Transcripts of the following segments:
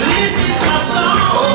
This is my song.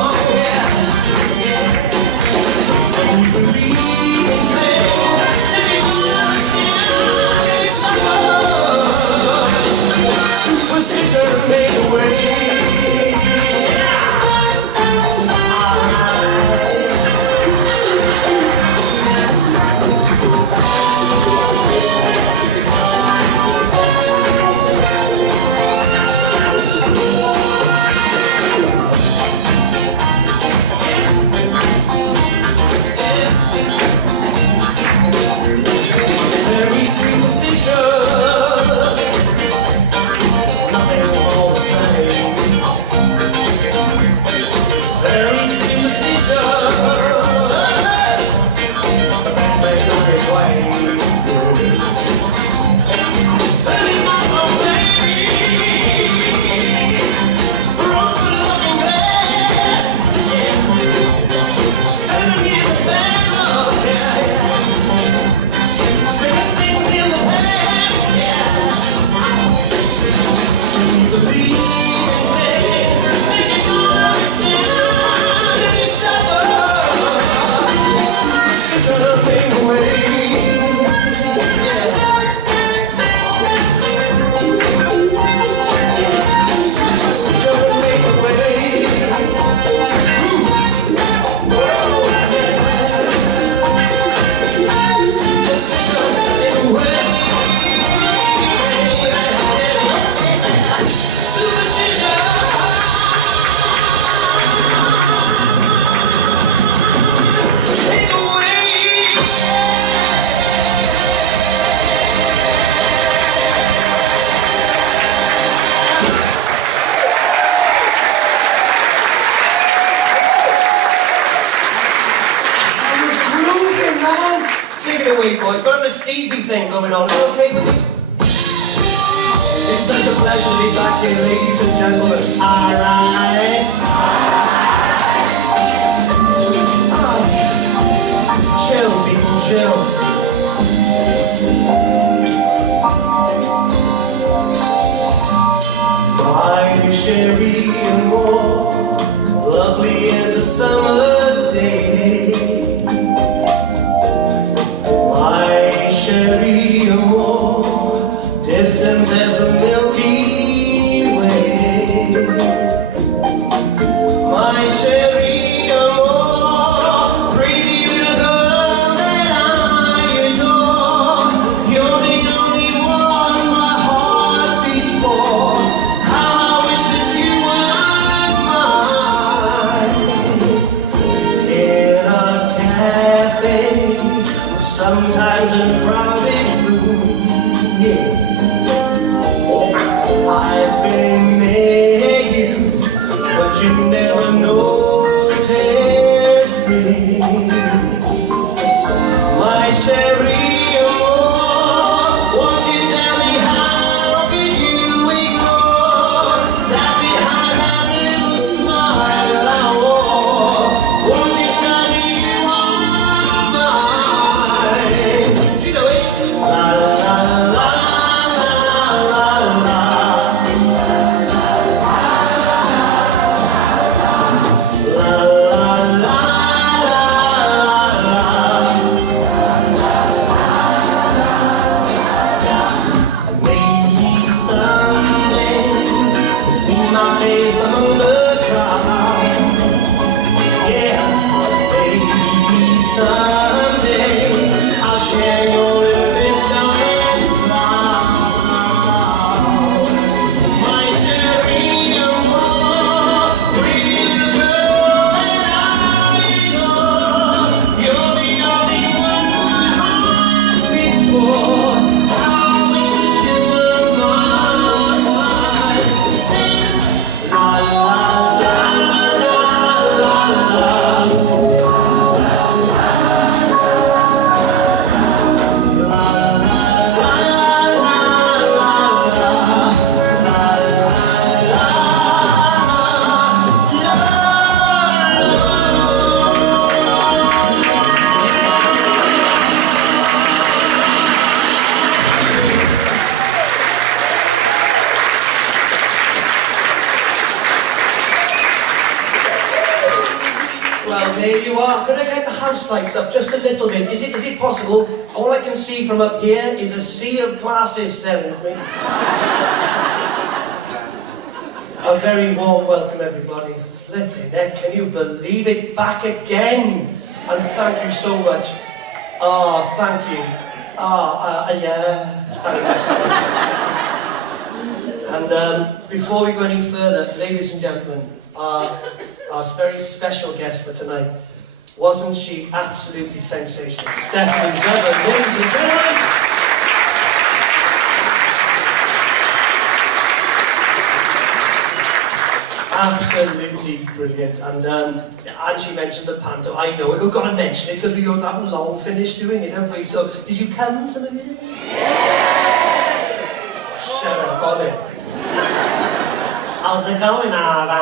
Boys, got a Stevie thing going on. Are you okay with it? It's such a pleasure to be back here, ladies and gentlemen. Alright. Chill, people, chill. My Sherry and more, lovely as a summer's day. Sherry, oh, distant as the Milky Way. My Sherry, oh, pretty little girl that I adore. You're the only one my heart beats for. How I wish that you were mine. In a cafe, sometimes a crowded room, yeah. I've been near you, but you never noticed me. My Sherry, oh, won't you tell me how could you ignore that behind that little smile I wore? Won't you tell me you are mine? Do you know it? La la la la la la. La la la la. Maybe someday see my face among the crowd. Yeah, maybe someday I'll share your ambition and proud. My Sherry, oh, pretty little girl that I adore. You're the only one my heart beats for. How I wish that you were mine. Sing la la la la la la. Well, there you are. Could I get the house lights up just a little bit? Is it possible? All I can see from up here is a sea of glasses staring at me. A very warm welcome, everybody. Flipping heck, can you believe it? Back again! And thank you so much. Oh, thank you. Yeah. Thank you. And before we go any further, ladies and gentlemen, our very special guest for tonight, wasn't she absolutely sensational? Stephanie Bevan, ladies and gentlemen. Absolutely absolutely brilliant. And she mentioned the panto. I know, we've got to mention it because we haven't long finished doing it, have we? So, did you come, some of you? Yes! Shut up, honest. How's it going, Ara?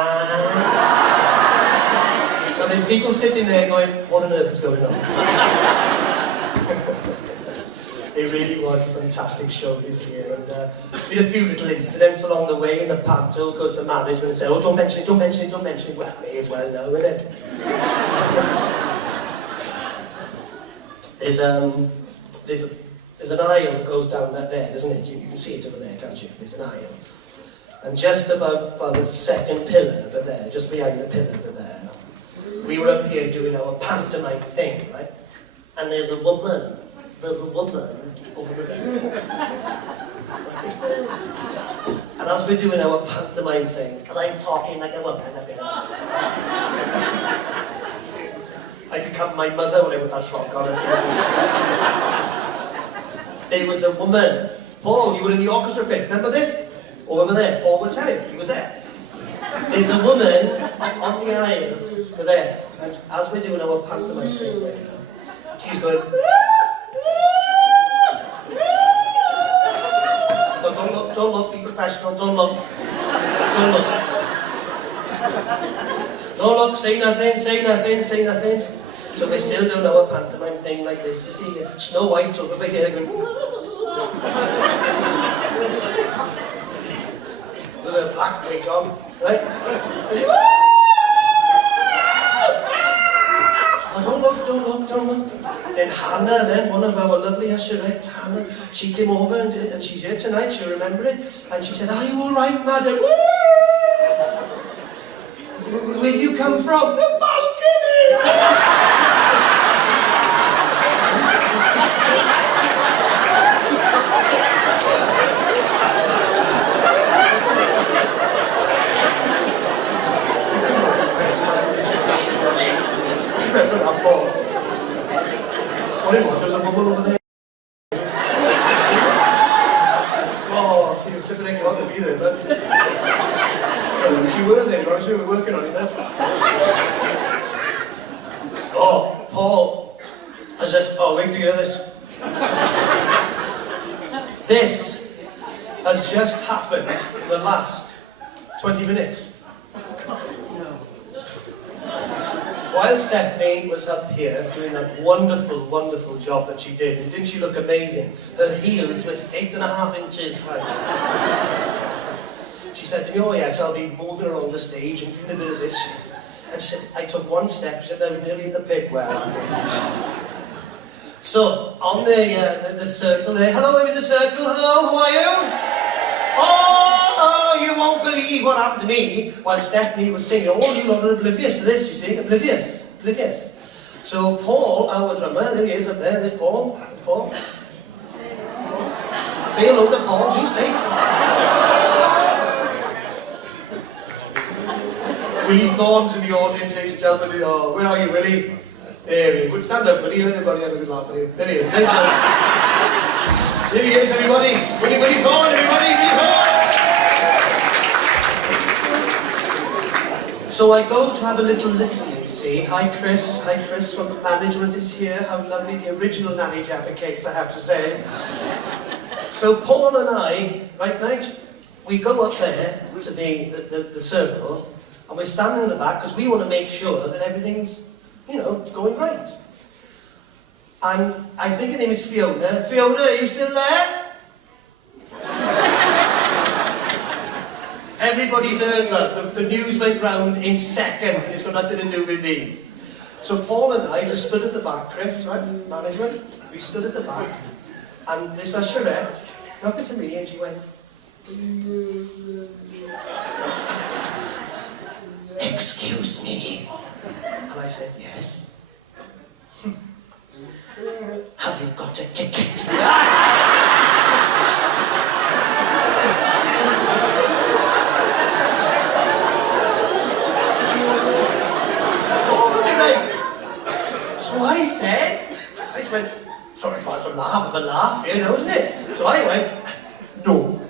Now, there's people sitting there going, what on earth is going on? It really was a fantastic show this year, and we had a few little incidents along the way in the panto because the management said, oh, don't mention it, don't mention it, don't mention it. Well, may as well know, innit? There's an aisle that goes down there, isn't it? You can see it over there, can't you? There's an aisle. And just about by the second pillar over there, just behind the pillar over there, we were up here doing our pantomime thing, right? And there's a woman over there. And as we're doing our pantomime thing, and I'm talking like a woman, I become my mother when I put that frock on. There was a woman. Paul, you were in the orchestra pit, remember this? Over there, Paul will tell you, he was there. There's a woman on the aisle over there, and as we're doing our pantomime thing right now, she's going, so don't look, be professional, don't look. Don't look, say nothing. So we're still doing our pantomime thing like this, you see, Snow White's over by here going, with a black wig on, right? Oh, don't look. Then Hannah, one of our lovely usherettes, Hannah, she came over and she's here tonight, she'll remember it, and she said, are you all right, madam? Where'd you come from? The balcony! Remember that, Paul? What it was, there was a woman over there. Oh, you're flipping like you ought to be there, but... Well, she were there, I'm sure we're working on it now. Oh, Paul, wait till you hear this. This has just happened in the last 20 minutes. While Stephanie was up here doing that wonderful, wonderful job that she did, and didn't she look amazing? Her heels was 8.5 inches high. She said to me, oh yes, I'll be moving around the stage and doing a bit of this. And she said, I took one step, she said, I was nearly in the pit. Well, so, on the circle there, hello, I'm in the circle, hello, how are you? Oh, you won't believe what happened to me while Stephanie was singing. Oh, you lot are oblivious to this, you see, oblivious. So Paul, our drummer, there he is up there, there's Paul. Say hello to Paul, do say Willie Thorne's in the audience, ladies and gentlemen. Oh, where are you, Willie? There he is. Good, stand up, Willie. Everybody have a good laugh at him. There he is. There he is, everybody. Willie Thorne, everybody. Willie Thorne. So I go to have a little listen, you see. Hi, Chris from the management is here. How lovely, the original Nanny Jaffa cakes, I have to say. So Paul and I, right, Nige, we go up there to the circle, and we're standing in the back because we want to make sure that everything's, going right. And I think her name is Fiona. Fiona, are you still there? Everybody's heard that. The news went round in seconds, and it's got nothing to do with me. So Paul and I just stood at the back, Chris, right, management, we stood at the back, and this usherette looked at me and she went, excuse me. And I said, yes. Have you got a ticket? So I went, sorry if that's a laugh of a laugh, isn't it? So I went, no.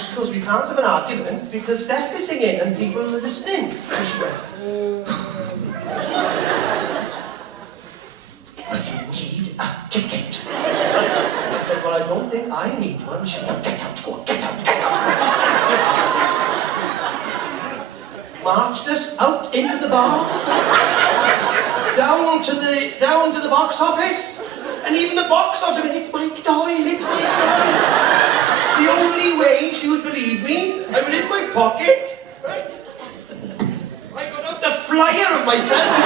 she goes, we can't have an argument because Steph is singing and people are listening. So she went, but you need a ticket. I said, well, I don't think I need one. She went, get out, go on, get out, get out. Marched us out into the bar, down to the box office, and even the box office went, it's Mike Doyle, it's Mike Doyle. The only way she would believe me, I went in my pocket, right? I got out the flyer of myself and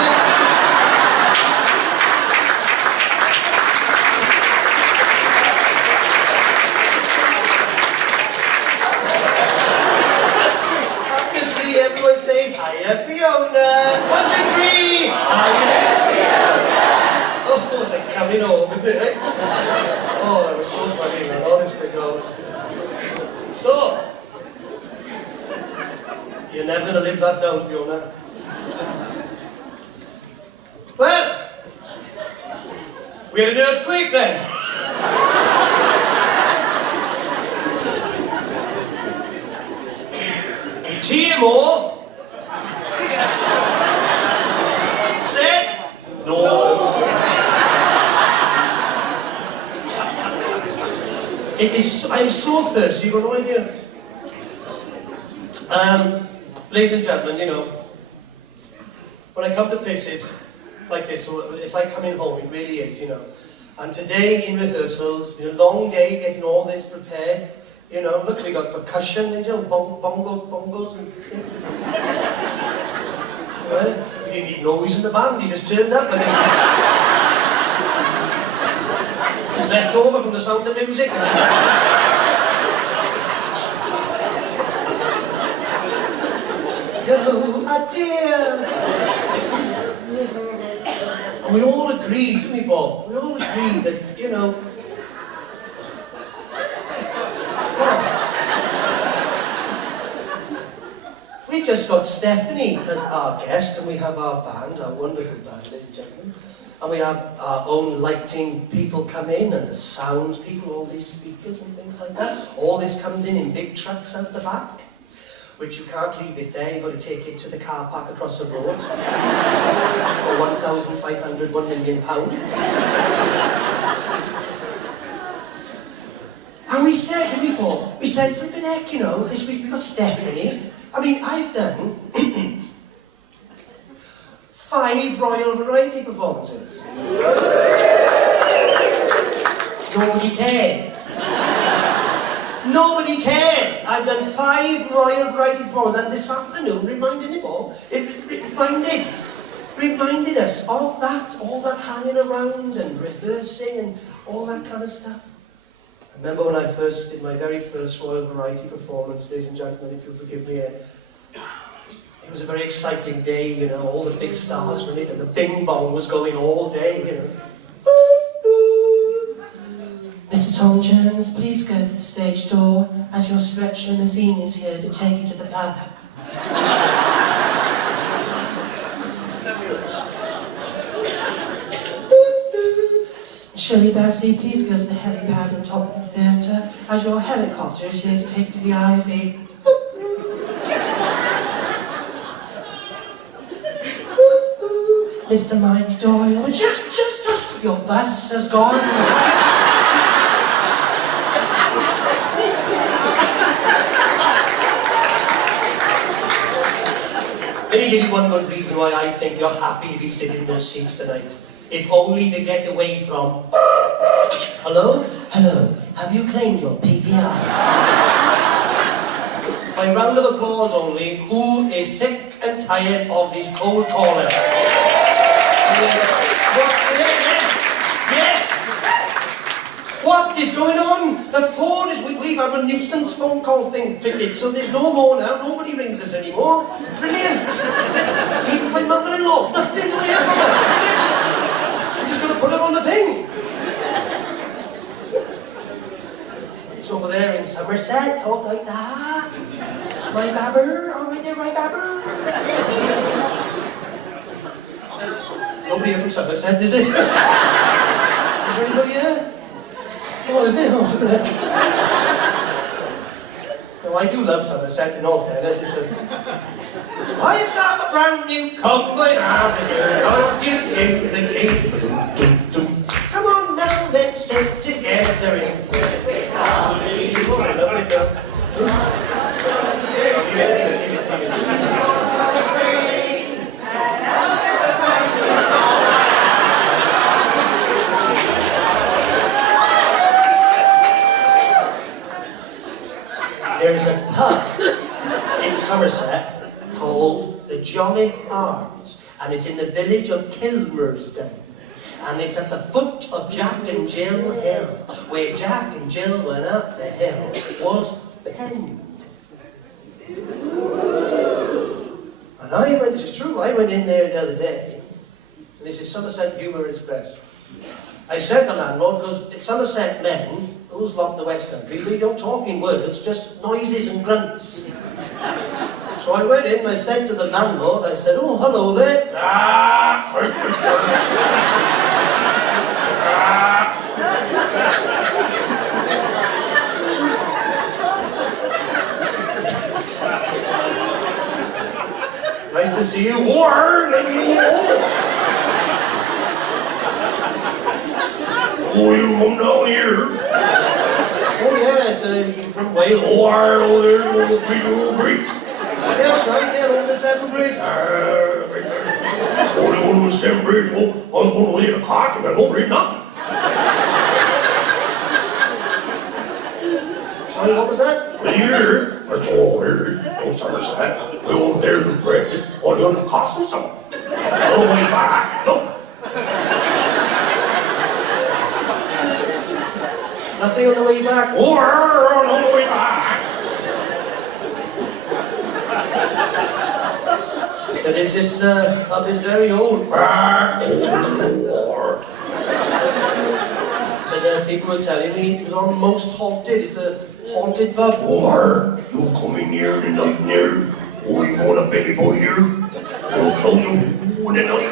after 3, everyone say, hiya Fiona. 1, 2, 3, hiya Fiona. Oh, it's like coming home, isn't it, eh? Oh, that was so funny, man, honest to God. So, you're never going to live that down, Fiona. Well, we had an earthquake then. TMO said, no. I'm so thirsty, you've got no idea. Ladies and gentlemen, you know, when I come to places like this, it's like coming home, it really is, you know. And today in rehearsals, you know, long day getting all this prepared, you know, look, we got percussion, you know, bongos and things. Well, we didn't need noise in the band, he just turned up and then it's left over from the sound of music. Oh, dear. And we all agreed, didn't we, Paul? We all agreed that, you know, well, we just got Stephanie as our guest, and we have our band, our wonderful band, ladies and gentlemen. And we have our own lighting people come in, and the sound people, all these speakers and things like that. All this comes in big trucks out the back, which you can't leave it there, you've got to take it to the car park across the road for £1,500, £1 million. And we said, didn't we, Paul? We said, flipping heck, you know, this week we got Stephanie. I mean, I've done 5 Royal Variety performances. Nobody cares. Nobody cares. I've done 5 Royal Variety performances, and this afternoon reminded me, Paul, it reminded us of that, all that hanging around and rehearsing and all that kind of stuff. I remember when I first did my very first Royal Variety performance, ladies and gentlemen, if you'll forgive me, it was a very exciting day, you know, all the big stars were in it, and the bing bong was going all day, you know. Mr. Tom Jones, please go to the stage door, as your stretch limousine is here to take you to the pub. Shirley Bassey, please go to the helipad on top of the theatre, as your helicopter is here to take you to the Ivy. Mr. Mike Doyle, just, your bus has gone. Let me give you one good reason why I think you're happy to be sitting in those seats tonight. If only to get away from... Hello? Hello, have you claimed your PPR? By round of applause only, who is sick and tired of these cold callers? Yes! What is going on? The phone is... We've had a nuisance phone call thing fitted, so there's no more now. Nobody rings us anymore. It's brilliant. Even my mother-in-law, nothing to hear from her. I'm just going to put her on the thing. It's over there in Somerset, talk like that. My babber, all right there, my babber. Nobody here from Somerset, is it? Is there anybody here? Oh, is there? Oh, no, Oh, I do love Somerset, in all fairness. It's a... I've got a brand new combine harvester, I'll give you the key. Come on now, let's sit together in perfect harmony. Oh, I love it now. There's a pub in Somerset called the Jolliffe Arms, and it's in the village of Kilmersdon, and it's at the foot of Jack and Jill Hill, where Jack and Jill went up the hill, was penned. And I went, this is true, I went in there the other day, and this is Somerset Humour Express. I said to the landlord, because Somerset men, those lot in the West Country, they don't talk in words, just noises and grunts. So I went in and I said to the landlord, I said, oh, hello there. Nice to see you. Oh, you come down here. Oh yes, from Wales. Oh, over there, on the bridge. That's right, there on the Severn Bridge. Oh, on the Severn Bridge. Oh, I'm going to lay the cock and I'm over here now. Sorry, what was that? Here, let's go over here. Oh, Somerset. We're over there to break it. Oh, they're going to cost us something. No way back. No. Nothing on the way back. Or on the way back. He said, is this pub is very old? Back over the war. Said people were telling me it was almost haunted. It's a haunted pub. Or you come in here the night near. Or you want a baby boy here. You'll close you in the night.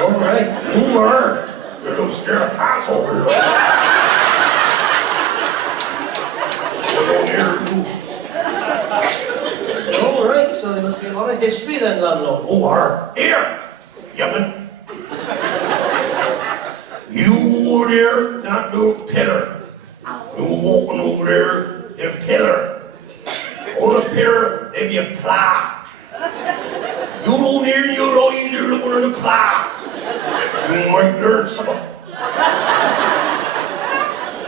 All right. Or you don't scare a pass over here. Down here. So, all right, so there must be a lot of history then, landlord. Or here, Yemen. You over there, not do a pillar. You walking over there, a pillar. On a pillar, there be a plaque. You don't hear in your eyes, you're looking at a plaque. You might learn something.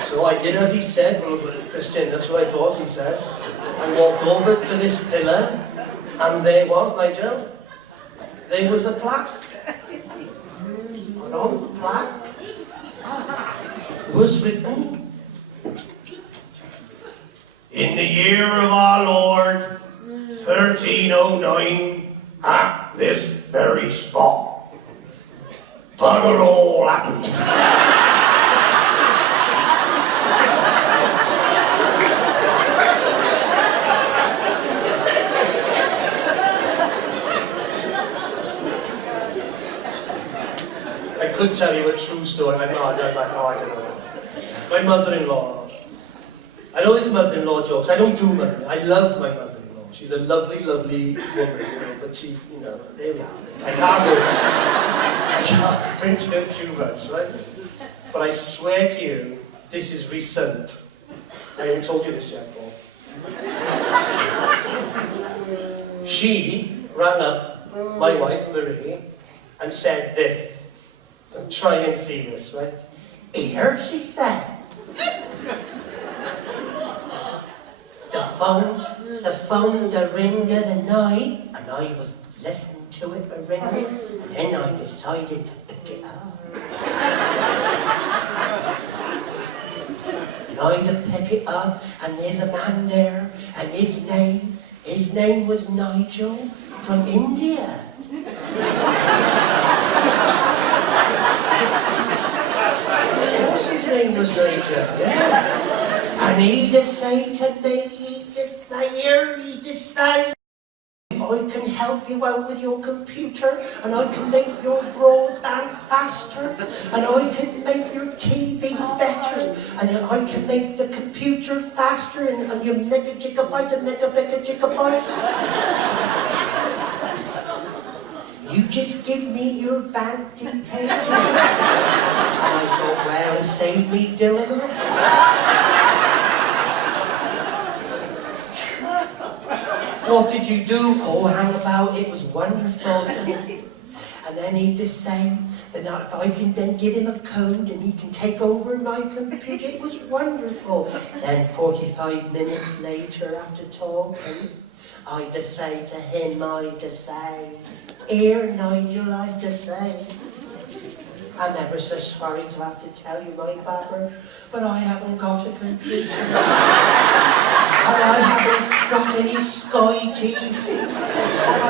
So I did as he said, well, Christian, that's what I thought he said. I walked over to this pillar, and there was, Nigel, there was a plaque. And on the plaque was written, In the year of our Lord, 1309, at this very spot, bugger all happened. I could tell you a true story. I'm not like, oh, I don't know that. My mother-in-law. I know this mother-in-law jokes. I don't do mother-in-law. I love my mother-in-law. She's a lovely, lovely woman, but she, there we are. I can't go into it too much, right? But I swear to you, this is recent. I haven't told you this yet, Paul. She rang up my wife, Marie, and said this. And try and see this, right? Here, she said. The phone, the ring of the night, and I was listening to it ringing, and then I decided to pick it up. And I to pick it up, and there's a man there, and his name was Nigel from India. Of course his name was Nigel, yeah. And he just say to me, he just say, I can help help you out with your computer, and I can make your broadband faster, and I can make your TV better, and then I can make the computer faster, and your gigabyte and gigabyte. You just give me your bank details. And I thought, well, save me doing it. What did you do? Oh, hang about, it was wonderful. And then he just saying that if I can then give him a code and he can take over my computer, it was wonderful. Then 45 minutes later, after talking, I just say to him, here, Nigel, I just say, I'm ever so sorry to have to tell you, my babber, but I haven't got a computer. And I haven't got any Sky TV.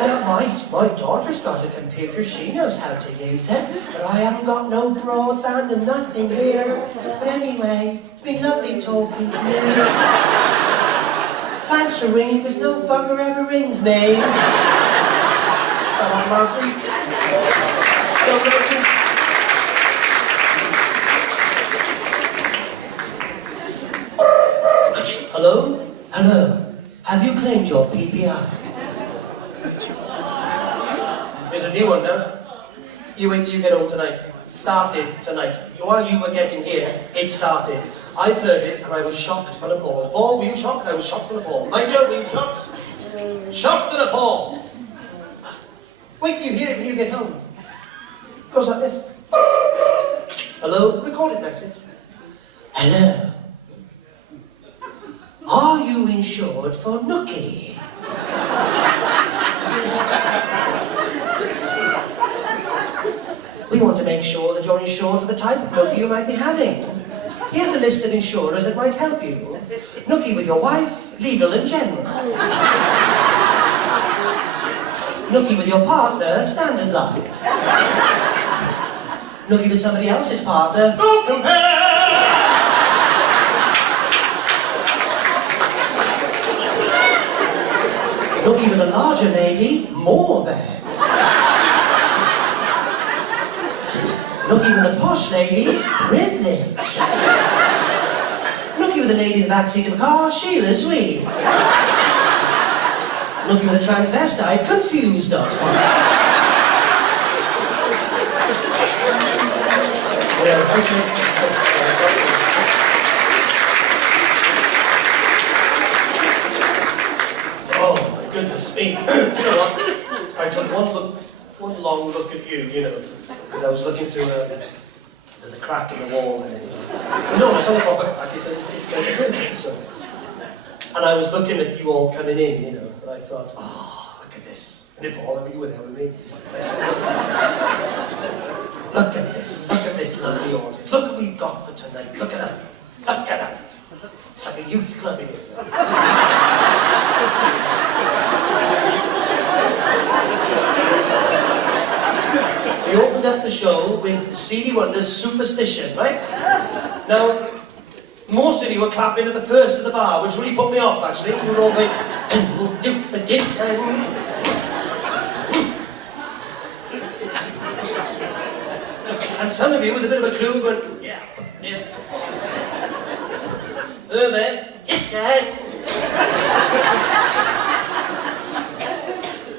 And my daughter's got a computer, she knows how to use it, but I haven't got no broadband and nothing here. But anyway, it's been lovely talking to you. Thanks for ringing, because no bugger ever rings me. Last week. Hello? Hello? Have you claimed your PPI? There's a new one now. You wait till you get home tonight. Started tonight. While you were getting here, it started. I've heard it and I was shocked and appalled. Paul, were you shocked? I was shocked and appalled. Nigel, were you shocked? Shocked and appalled. Wait till you hear it when you get home. It goes like this. Hello? Recorded message. Hello? Are you insured for Nookie? We want to make sure that you're insured for the type of Nookie you might be having. Here's a list of insurers that might help you. Nookie with your wife, legal and general. Nookie with your partner, standard life. Nookie with somebody else's partner, don't compare! Nookie with a larger lady, more than. Nookie with a posh lady, privilege. Nookie with a lady in the backseat of a car, Sheila's sweet. Nookie with a transvestite, confused.com. Oh my goodness me. You know what? I took one long look at you, because I was looking through there's a crack in the wall there. No, it's not a proper crack, it's a printing, so. And I was looking at you all coming in, and I thought, oh, look at this. And Paul, you were there with me. I said, look at this lovely audience. Look what we've got for tonight. Look at them. It's like a youth club in it. We opened up the show with Stevie Wonder's Superstition, right? Now, most of you were clapping at the first of the bar, which really put me off, actually. You were all going, and some of you with a bit of a clue went, yeah. There, yes, Dad.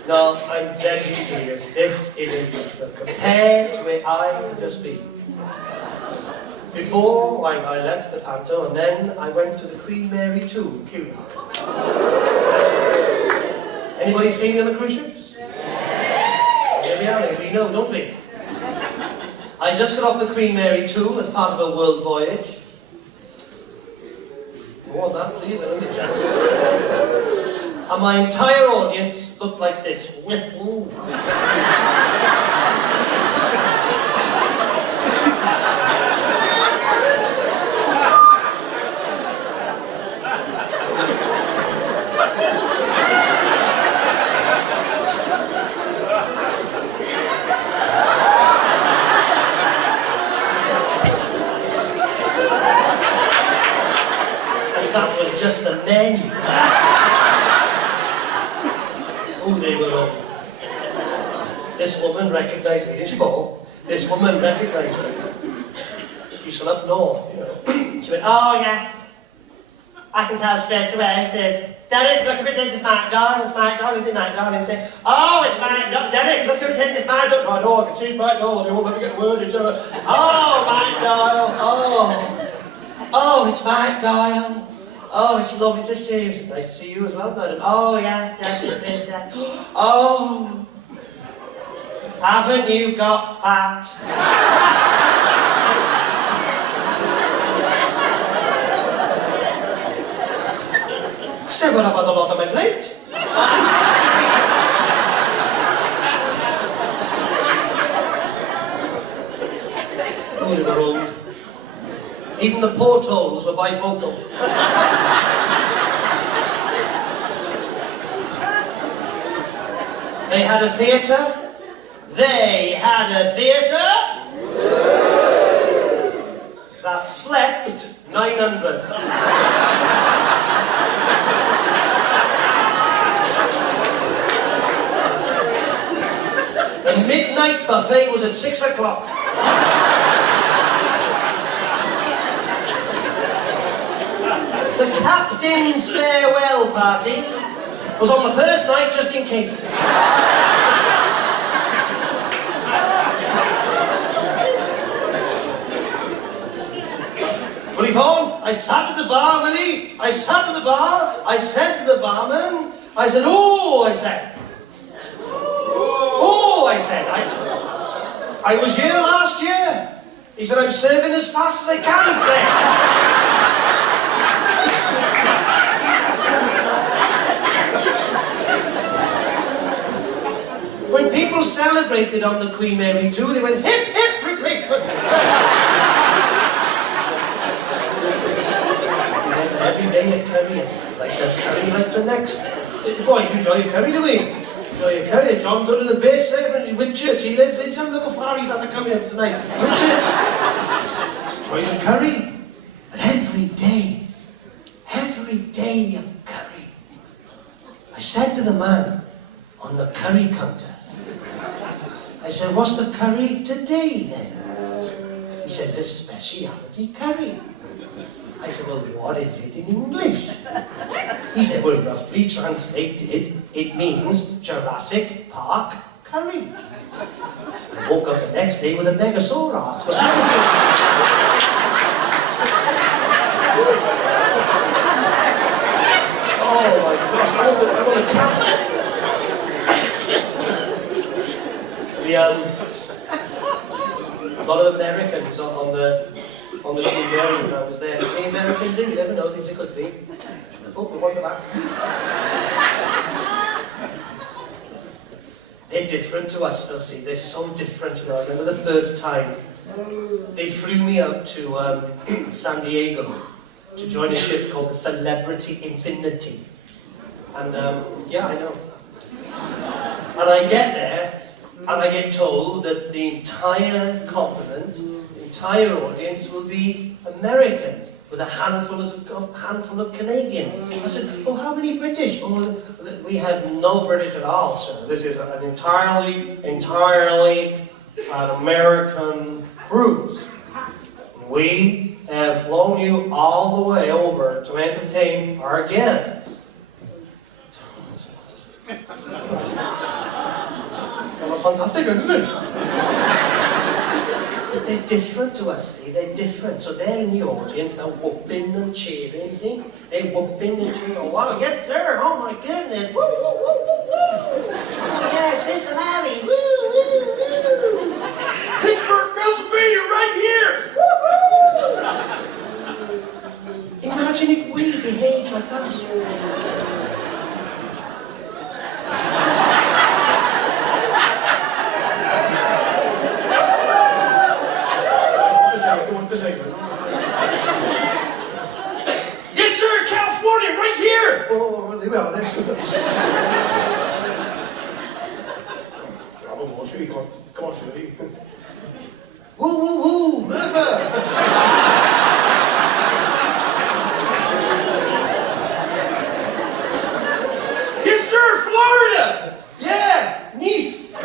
No, I'm deadly serious. This isn't useful compared to where I have just been. Before, I left the panto, and then I went to the Queen Mary 2, Cuba. Anybody seen me on the cruise ships? Here we are, we know, don't we? I just got off the Queen Mary 2 as part of a world voyage. More of that, please, I know you're jealous. And my entire audience looked like this. That was just the men. Oh, they were old. This woman recognised me, didn't she, Paul? This woman recognised me. She's from up north, you know. She went, oh yes, I can tell straight away it is. Derek, look who it is, it's Mike Doyle, is it Mike Doyle? And say, oh, it's Mike Doyle. Derek, look who it is, it's Mike Doyle. I know, I can choose Mike Doyle, you won't let me get a word into it. Oh, Mike Doyle, oh, it's Mike Doyle. Oh, it's lovely to see you. It's nice to see you as well, madam. Oh, yes, it is, yeah. Oh, haven't you got fat? I said, well, I've had a lot on my plate. Oh, they were old. Even the portholes were bifocal. They had a theatre. They had a theatre that slept 900. The midnight buffet was at 6 o'clock. The captain's farewell party was on the first night, just in case. But he thought, I sat at the bar, Willie. I sat at the bar. I said to the barman, I said, oh, I said. Oh, I said, I was here last year. He said, I'm serving as fast as I can, he said. When people celebrated on the Queen Mary 2, they went, hip, hip, replacement. Every day a curry, like a curry like the next. Boy, you enjoy your curry, do we? Enjoy your curry. John, go to the base there in Whitchurch. He lives in John. Look how far he's had to come here tonight. Whitchurch. Enjoy some curry. But every day a curry. I said to the man on the curry counter, I said, what's the curry today then? He said, it's a speciality curry. I said, well, what is it in English? He said, well, roughly translated, it means Jurassic Park curry. I woke up the next day with a megasaurus. Oh my gosh, I want to tell a lot of Americans on the TV area when I was there. The Americans in, you never know, things they could be. Oh, we want them back. They're different to us, they'll see. They're so different, you know. I remember the first time they flew me out to San Diego to join a ship called the Celebrity Infinity. And yeah, I know. And I get there, and I get told that the entire complement, the entire audience will be Americans, with a handful of Canadians. I said, oh, how many British? Oh, we have no British at all, sir. This is an entirely an American cruise. We have flown you all the way over to entertain our guests. That's fantastic, isn't it? They're different to us, see, they're different. So they're in the audience now whooping and cheering, see? They're whooping and cheering. Oh, wow, yes, sir, oh my goodness, woo, woo, woo, woo, woo! Oh, yeah, Cincinnati, woo, woo, woo! Pittsburgh, Pennsylvania, right here, woo-hoo! Imagine if we behaved like that. Yes, sir, California, right here! Oh, there we are, there. Come on, Shirley, come on, Shirley. Woo, woo, woo, Melissa! Yes, sir, Florida! Yeah, Nice!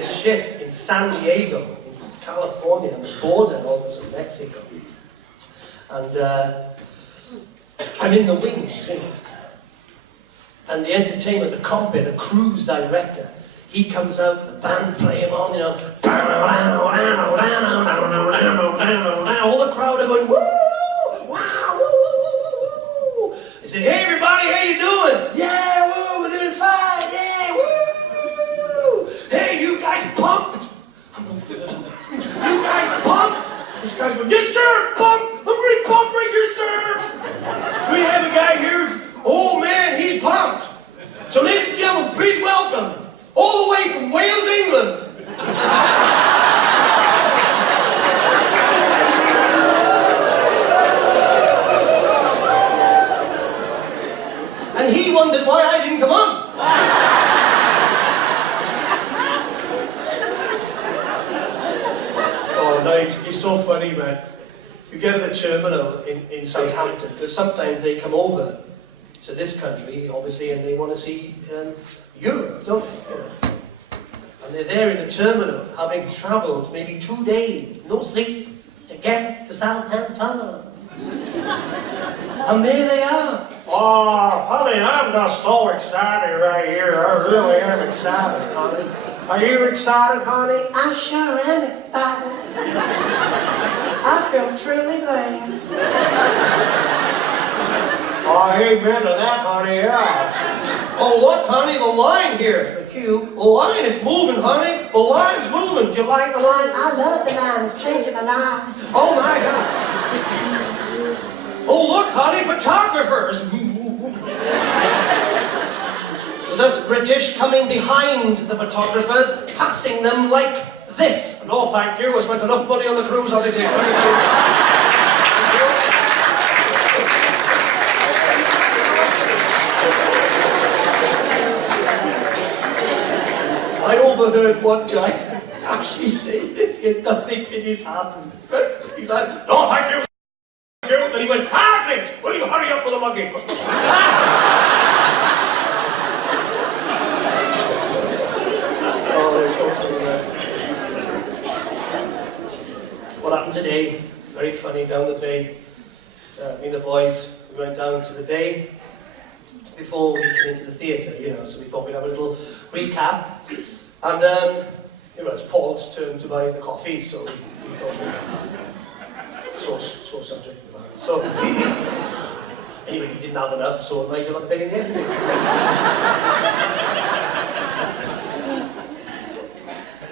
this ship in San Diego, in California, on the border almost of Mexico. And I'm in the wings, you know. And the entertainment, the compere, the cruise director, he comes out, the band play him on, you know. All the crowd are going, woo! Wow, woo, woo, woo, woo, woo! They said, hey everybody, how you doing? Yeah, woo, we're doing fine, yeah, woo! Hey, you guys pumped? I'm like, you guys pumped? This guy's going, yes sir, pumped! I'm pretty pumped right here, sir! We have a guy here who's, oh man, he's pumped! So ladies and gentlemen, please welcome, all the way from Wales, England. And he wondered why I didn't come on. Oh, Nigel, you're so funny, man. You get to the terminal in Southampton, because sometimes they come over to this country, obviously, and they want to see Europe, don't they? You know? And they're there in the terminal, having travelled maybe 2 days, no sleep, to get to Southampton. And there they are. Oh, honey, I'm just so excited right here. I really am excited, honey. Are you excited, honey? I sure am excited. I feel truly blessed. Oh, amen to that, honey, yeah. Oh, look, honey, the line here. The queue. The line is moving, honey. The line's moving. Do you like the line? I love the line. It's changing my life. Oh, my God. Oh, look, honey, photographers. With us British coming behind the photographers, passing them like this. No, thank you. I spent enough money on the cruise as it is. Thank you. I overheard one guy actually say this. He had nothing in his hand. He's like, no, thank you. And he went, ah, great. Will you hurry up with the luggage? Oh, they're so funny, man. What happened today? Very funny down the bay. Me and the boys, we went down to the bay before we came into the theatre, you know, so we thought we'd have a little recap. And, you know, it's Paul's turn to buy the coffee, so we thought we'd so subject about it. So, anyway, he didn't have enough, so Nigel had to pay in the end, didn't he?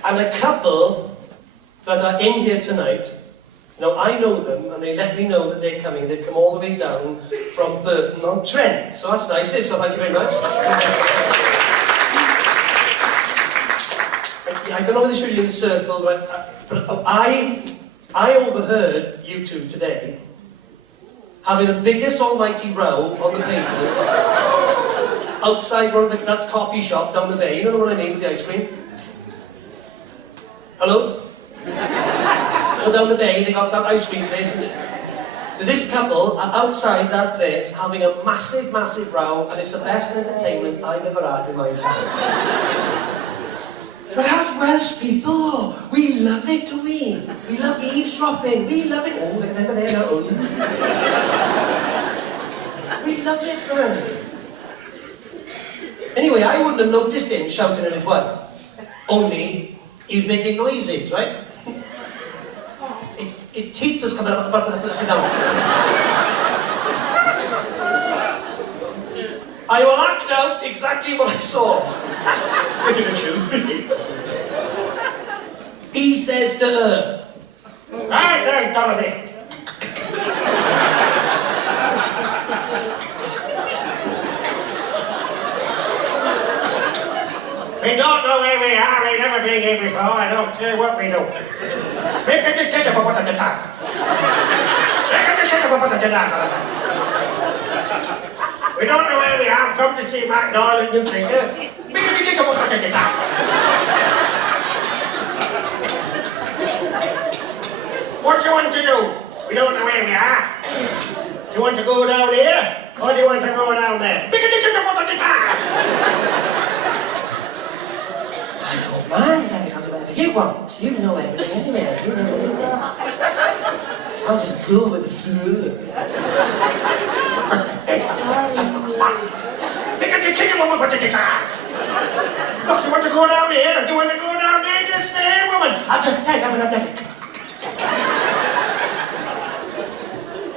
And a couple that are in here tonight, you know, I know them, and they let me know that they're coming. They've come all the way down from Burton-on-Trent. So that's nice, so thank you very much. I don't know whether they should be in a circle, but I overheard you two today having the biggest almighty row on the pavement outside one of that coffee shop down the bay. You know the one I mean with the ice cream? Hello? Go down the bay, they got that ice cream place. So this couple are outside that place having a massive, massive row, and it's the best entertainment I've ever had in my entire life. But as Welsh people, oh, we love it, don't we? We love eavesdropping, we love it. Oh, look at them there now. We love it, man. Anyway, I wouldn't have noticed him shouting at his wife. Only, he was making noises, right? His teeth was coming up and down. I will act out exactly what I saw. Look at you. He says to her, right there, Dorothy. We don't know where we are, we've never been here before, I don't care what we do. Make a decision for what the time. Make a decision for what the time. We don't know where we are, come to see Mark Doyle and New Singer. Make a decision for what the time. What do you want to do? We don't know where we are. Do you want to go down here? Or do you want to go down there? Make a decision for what the time. I don't mind that because whatever you want. You know everything anyway. You know everything. I'll just go with the flow. Look at the chicken woman, put it in car. Look, you want to go down here? You want to go down there? Just say, woman. I just said have another dick.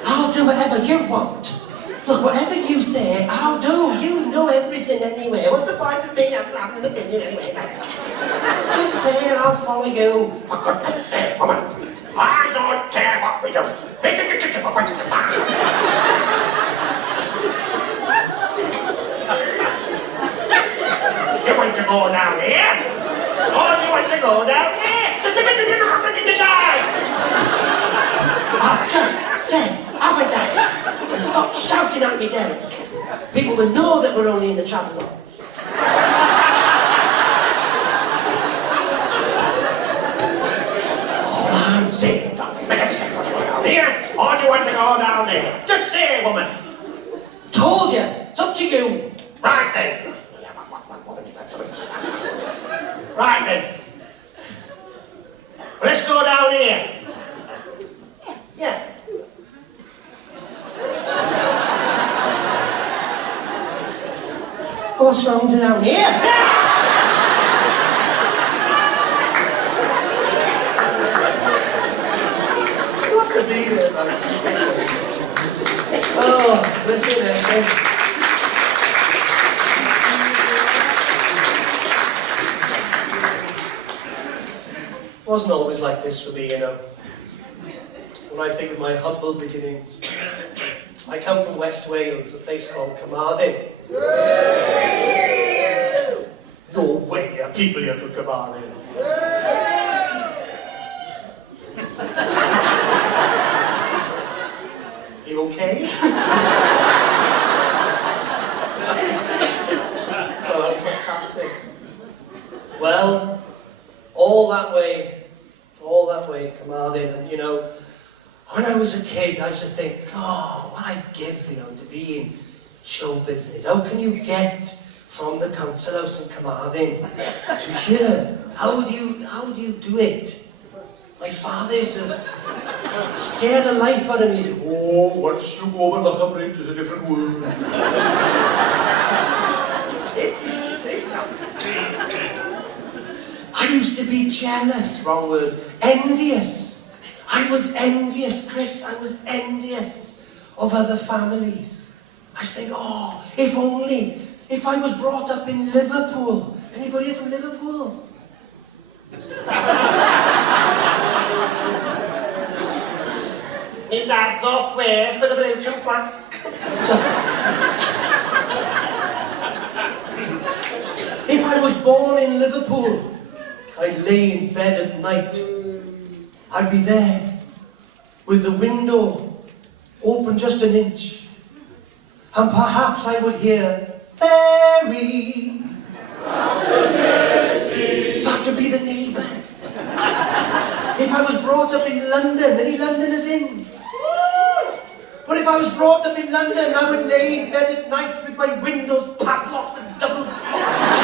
I'll do whatever you want. Look, whatever you say, I'll do. You know everything anyway. What's the point of me having an opinion anyway? Just say it, I'll follow you. For goodness sake, woman. I don't care what we do. Make it the chicken woman, put it in car. Do you want to go down here? Or do you want to go down here? Just make it the chicken woman, put it in car. I've just said, haven't I? And stop shouting at me, Derek. People will know that we're only in the travel lodge. All I'm saying, make it the chicken woman, go down here. Or do you want to go down there? Just say, woman. Told you, it's up to you. Right then. Right then. Let's go down here. Yeah. What's wrong with down here? What could be there, man? Oh, look at that. Wasn't always like this for me, you know. When I think of my humble beginnings, I come from West Wales, a place called Carmarthen. No way are people here from Carmarthen. You okay? Oh, fantastic. Well, all that way, Carmarthen, and you know, when I was a kid, I used to think, oh, what I'd give, you know, to be in show business. How can you get from the council house in Carmarthen to here? How do you do it? My father used to scare the life out of me. He said, oh, once you go over Loch Bridge, it's a different world. He did, he used to say that. I used to be jealous, wrong word, envious. I was envious, Chris, I was envious of other families. I said, oh, if I was brought up in Liverpool. Anybody here from Liverpool? My dad's off Wales with a broken flask. So, if I was born in Liverpool, I'd lay in bed at night. I'd be there with the window open just an inch, and perhaps I would hear fairy. That would be the neighbours. If I was brought up in London, any Londoners in? But if I was brought up in London, I would lay in bed at night with my windows padlocked and double locked.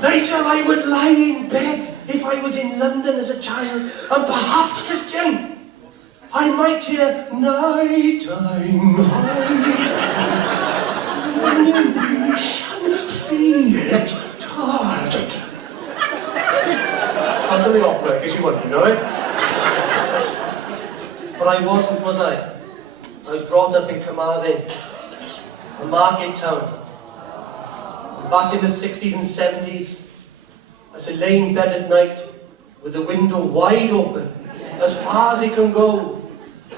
Nigel, I would lie in bed if I was in London as a child, and perhaps, Christian, I might hear night time, feel it, touch it. Phantom the Opera, in case you want to know it. But I wasn't, was I? I was brought up in Carmarthen, a market town. Back in the 60s and 70s, I used to lay in bed at night with the window wide open, as far as it can go,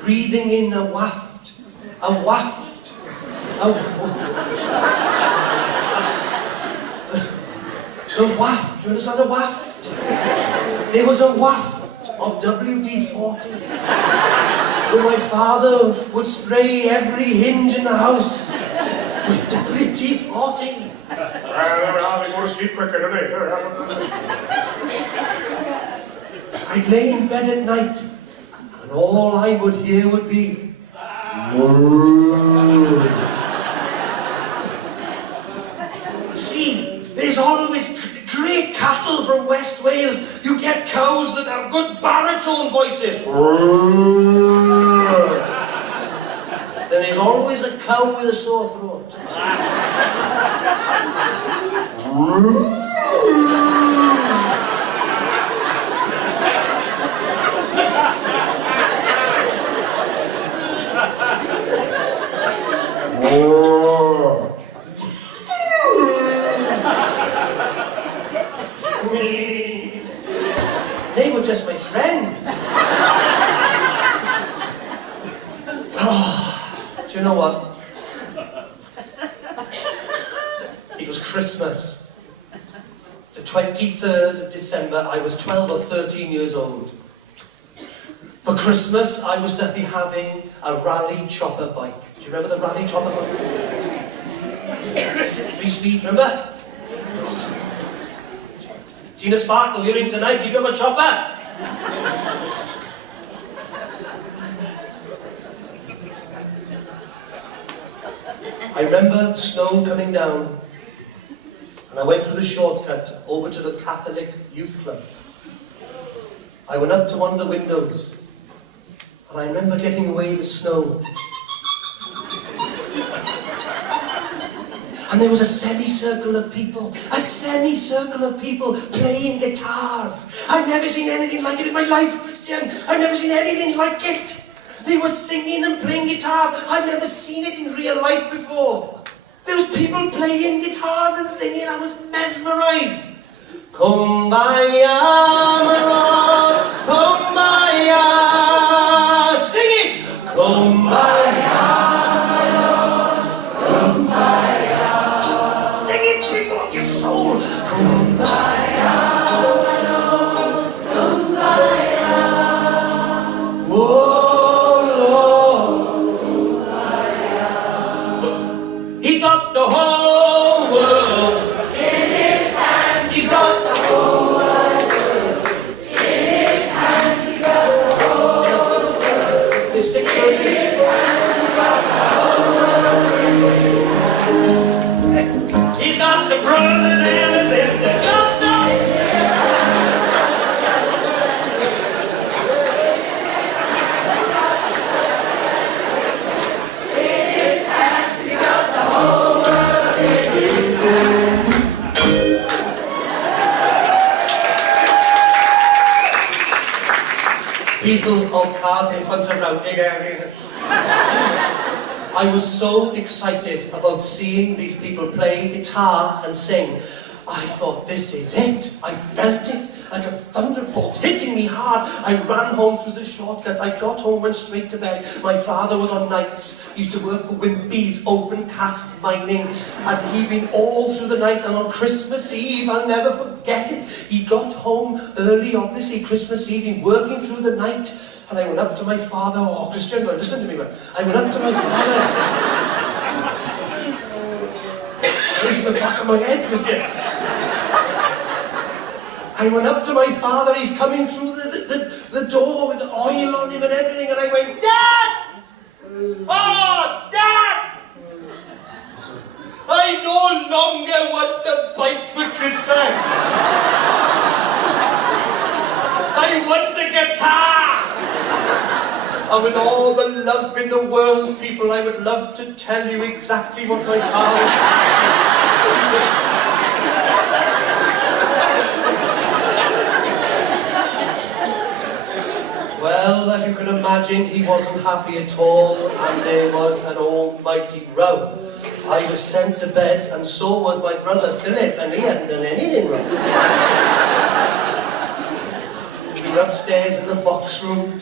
breathing in a waft, the waft, you understand the waft? There was a waft of WD-40, where my father would spray every hinge in the house with WD-40. They go to sleep quicker, don't they? I'd lay in bed at night, and all I would hear would be There's always great cattle from West Wales. You get cows that have good baritone voices. Then there's always a cow with a sore throat. They were just my friends. Oh, do you know what? It was Christmas. The 23rd of December, I was 12 or 13 years old. For Christmas, I was to be having a rally chopper bike. Do you remember the rally chopper bike? 3-speed, remember? Tina Sparkle, you're in tonight. Do you have a chopper? I remember the snow coming down, and I went through the shortcut over to the Catholic Youth Club. I went up to one of the windows, and I remember getting away the snow. And there was a semicircle of people playing guitars. I've never seen anything like it in my life, Christian. I've never seen anything like it. They were singing and playing guitars. I've never seen it in real life before. There was people playing guitars and singing. I was mesmerized. Kumbaya, my Lord, kumbaya. Sing it. Kumbaya. Your soul. Kumbaya, my Lord, kumbaya. Oh Lord, kumbaya. He's got the whole world in his hands. He's got the whole world in his hands. He's got the whole world. There's 6 verses. He's got the brothers and the sisters. Stop, stop! In his hands, he's got the whole world in his hands. People of Cardiff and surrounding areas. I was so excited about seeing these people play guitar and sing. I thought, this is it. I felt it like a thunderbolt hitting me hard. I ran home through the shortcut. I got home, went straight to bed. My father was on nights. He used to work for Wimpy's open cast mining. And he'd been all through the night. And on Christmas Eve, I'll never forget it, he got home early, obviously, Christmas Eve, he'd working through the night. And I went up to my father, oh, Christian, listen to me, man. I went up to my father. This is the back of my head, Christian. I went up to my father, he's coming through the door with the oil on him and everything, and I went, Dad! Oh, Dad! I no longer want a bike for Christmas. I want a guitar! And with all the love in the world, people, I would love to tell you exactly what my father said. Well, as you can imagine, he wasn't happy at all, and there was an almighty row. I was sent to bed, and so was my brother Philip, and he hadn't done anything wrong. We were upstairs in the box room.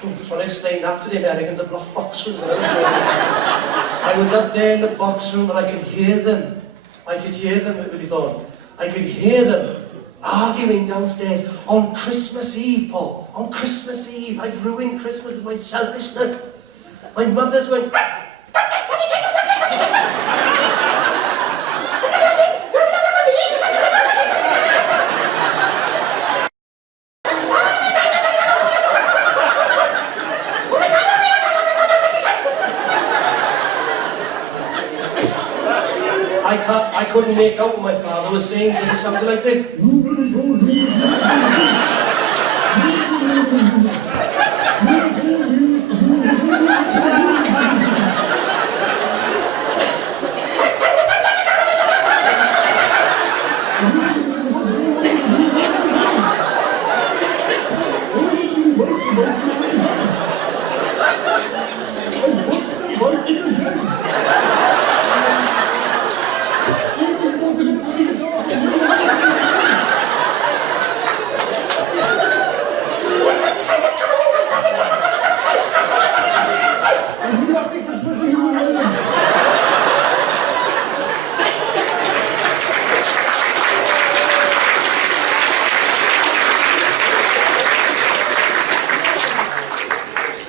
Trying to explain that to the Americans, a block box room. I was up there in the box room and I could hear them. I could hear them, Willie Thorne. I could hear them arguing downstairs on Christmas Eve, Paul. On Christmas Eve. I've ruined Christmas with my selfishness. My mother's going... I I couldn't make out what my father was saying, but it sounded like this.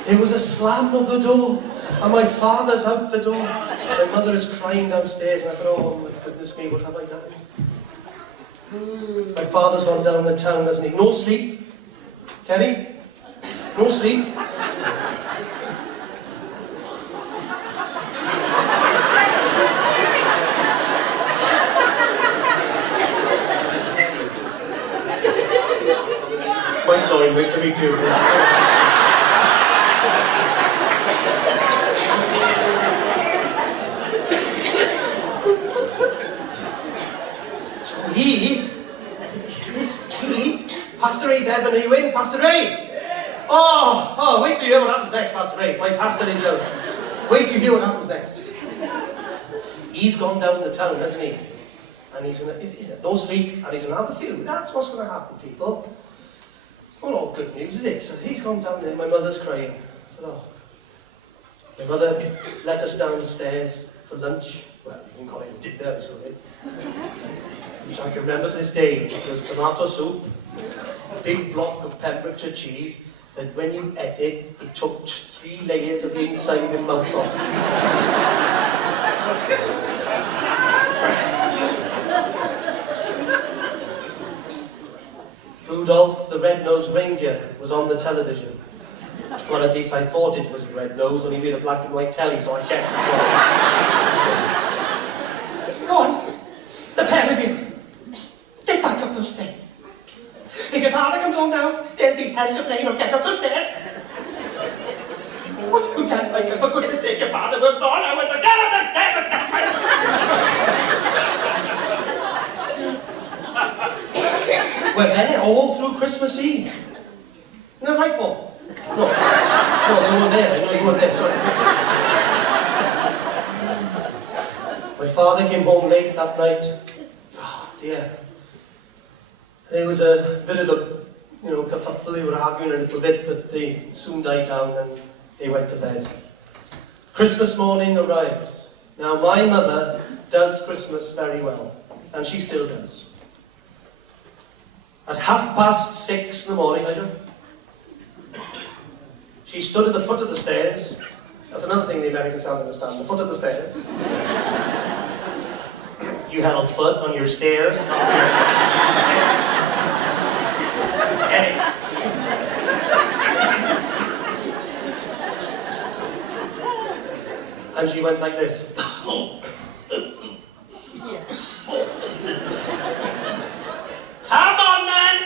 There was a slam of the door, and my father's out the door. My mother is crying downstairs, and I thought, oh my goodness me, what have I done? My father's gone down the town, hasn't he? No sleep. Kerry? No sleep. Quite Doyle, nice to meet you. Pastor Ray, Bevan, are you in? Pastor Ray? Oh, wait till you hear what happens next, Pastor Ray. My pastor is out. Wait till you hear what happens next. He's gone down the town, hasn't he? And he's no sleep, and he's going to have a few. That's what's going to happen, people. It's not all good news, is it? So he's gone down there, my mother's crying. I said, oh. My mother let us downstairs for lunch. Well, you can call it dinner, so it. Which I can remember to this day. It was tomato soup, a big block of Pembrokeshire cheese, that when you ate it, it took 3 layers of the inside of your mouth off. Rudolph the Red-Nosed Reindeer was on the television. Well, at least I thought it was red nose, only we had a black and white telly, so I guessed it was. Go on, the pair of you. Get back up those stairs. If your father comes home now, there'll be hell to play, get up the stairs. What have you done, Michael? For goodness sake, your father was born. I was like, get up the stairs, that's right. We're there all through Christmas Eve. Isn't that right, Paul? No, you weren't there. I know you weren't there, sorry. My father came home late that night. Oh, dear. There was a bit of a, kerfuffle. They were arguing a little bit, but they soon died down and they went to bed. Christmas morning arrives. Now, my mother does Christmas very well, and she still does. At 6:30 in the morning, Nigel, she stood at the foot of the stairs. That's another thing the Americans can't understand, the foot of the stairs. You have a foot on your stairs? Get it. And she went like this. Come on then!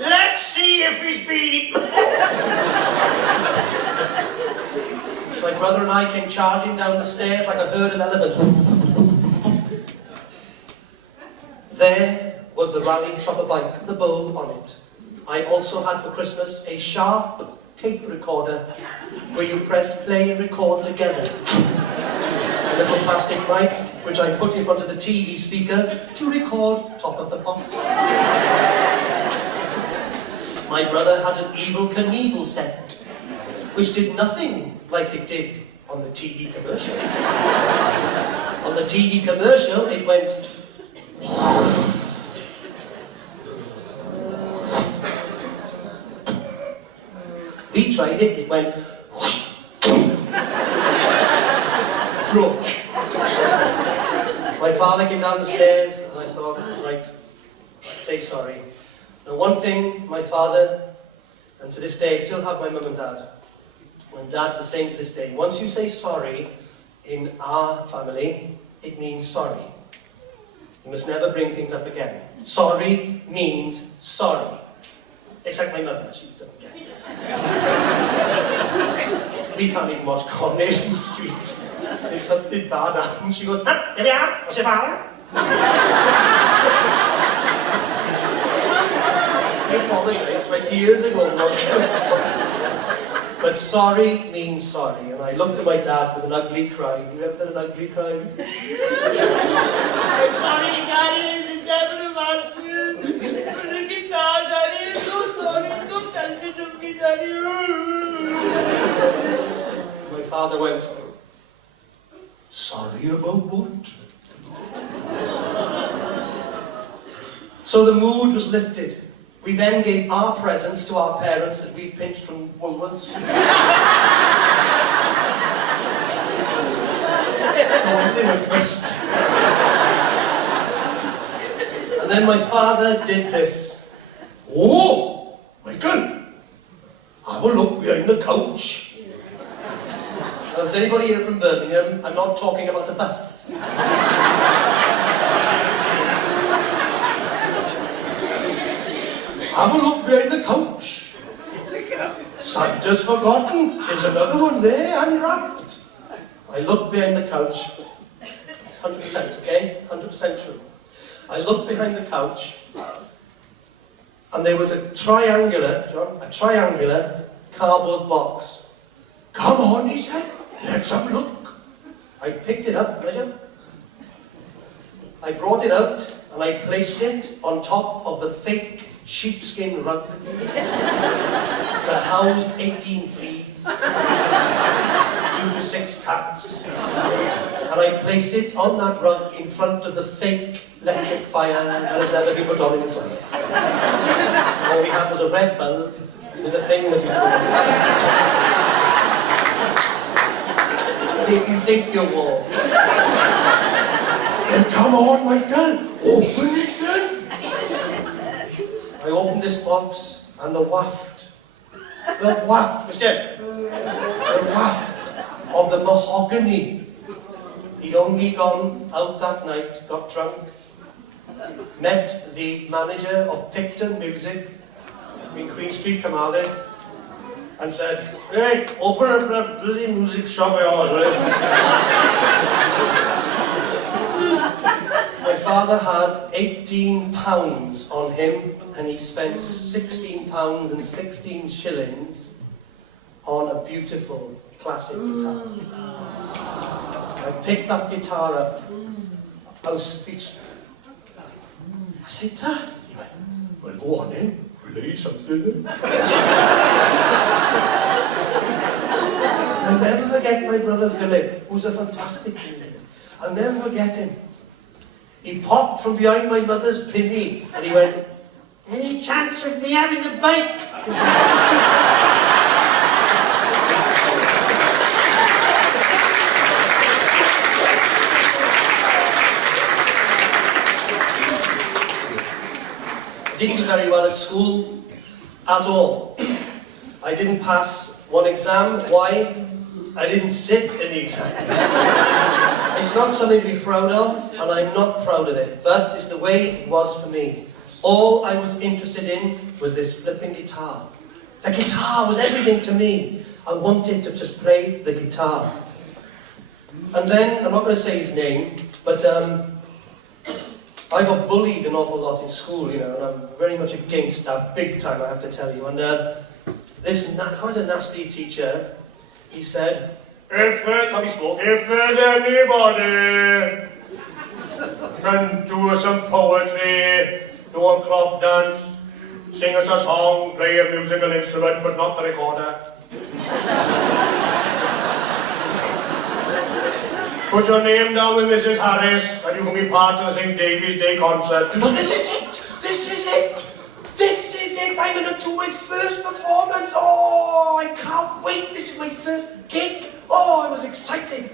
Let's see if he's been. My brother and I came charging down the stairs like a herd of elephants. There was the rally chopper bike, the bulb on it. I also had for Christmas a sharp tape recorder where you pressed play and record together. A little plastic mic which I put in front of the TV speaker to record Top of the Pops. My brother had an Evel Knievel set, which did nothing like it did on the TV commercial. On the TV commercial, it went... We tried it, it went... Broke. My father came down the stairs, and I thought, right, say sorry. Now, one thing, my father, and to this day, I still have my mum and dad. And Dad's the same to this day. Once you say sorry, in our family, it means sorry. You must never bring things up again. Sorry means sorry. Except my mother, she doesn't get it. We can't even watch comedies in the street. If something bad happens, she goes, ah, here we are, what's your father? I apologize, 20 years ago. But sorry means sorry. And I looked at my dad with an ugly cry. You ever done an ugly cry? I'm sorry, Daddy. It's never about you. For the guitar, Daddy. I'm so sorry. I'm so selfish of me, Daddy. My father went, sorry about what? So the mood was lifted. We then gave our presents to our parents that we pinched from Woolworths. And then my father did this. Oh, Michael, have a look behind the couch. Now, is anybody here from Birmingham? I'm not talking about a bus. Have a look behind the couch. Santa's forgotten. There's another one there, unwrapped. I looked behind the couch. It's 100%, okay? 100% true. I looked behind the couch, and there was a triangular cardboard box. Come on, he said. Let's have a look. I picked it up, I brought it out, and I placed it on top of the fake sheepskin rug that housed 18 fleas, 2 to 6 cats, and I placed it on that rug in front of the fake electric fire that has never been put on in its life. All we had was a red bulb with a thing that you do. To make you think you're warm. Then come on, Michael, open it then. I opened this box, and the waft of the mahogany. He'd only gone out that night, got drunk, met the manager of Picton Music in Queen Street, Cardiff, and said, hey, open up that bloody music shop of yours, will you? My father had £18 on him, and he spent £16 and 16 shillings on a beautiful classic guitar. I picked that guitar up. I was speechless. I said, Dad. He went, well, go on in, play something. I'll never forget my brother Philip, who's a fantastic musician. I'll never forget him. He popped from behind my mother's pinny and he went, any chance of me having a bike? I didn't do very well at school at all. I didn't pass one exam. Why? I didn't sit in the exam. It's not something to be proud of, and I'm not proud of it, but it's the way it was for me. All I was interested in was this flipping guitar. The guitar was everything to me. I wanted to just play the guitar. And then, I'm not going to say his name, but I got bullied an awful lot in school, you know, and I'm very much against that, big time, I have to tell you. And this quite a nasty teacher, he said, if there's anybody can do some poetry, do a club dance, sing us a song, play a musical instrument, but not the recorder. Put your name down with Mrs. Harris, and you can be part of the St. David's Day concert. Oh, this is it! This is it! This is it! I'm going to do my first performance! Oh, I can't wait! This is my first gig! Oh, I was excited!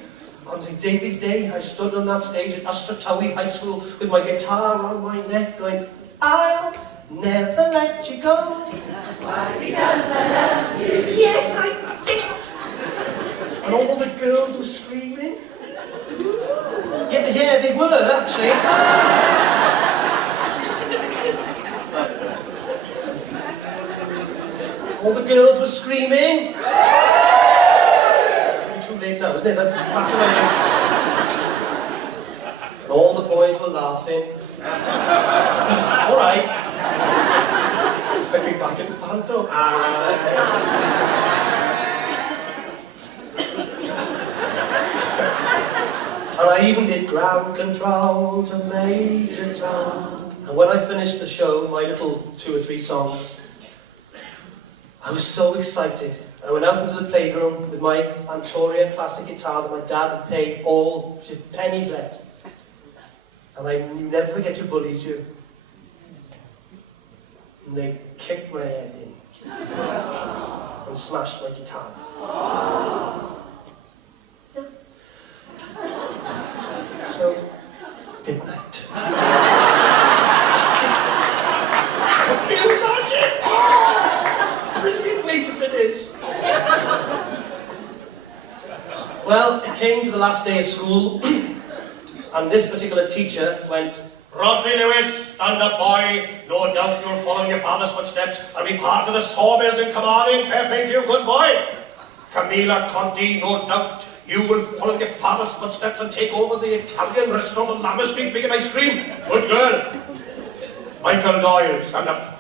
On St. David's Day, I stood on that stage at Astratawi High School with my guitar on my neck going, I'll never let you go. Why? Because I love you. Yes, I did! And all the girls were screaming. Yeah, they were, actually. All the girls were screaming. It's too late now, isn't it? That's patronising. And all the boys were laughing. All right. Let me back into panto. And I even did ground control to Major Tom. And when I finished the show, my little 2 or 3 songs, I was so excited. I went out into the playground with my Antoria classic guitar that my dad had paid all pennies left. And I never forget your bullies, you. And they kicked my head in and smashed my guitar. Yeah. So, good night. Can you imagine? Brilliant way to finish. Well, it came to the last day of school, and this particular teacher went, "Rodri Lewis, stand up, boy. No doubt you'll follow in your father's footsteps and be part of the sawmills in Carmarthen. Fair play to you, good boy. Camilla Conti, no doubt you will follow your father's footsteps and take over the Italian restaurant on Lammer Street making ice cream. Good girl. Michael Doyle, stand up."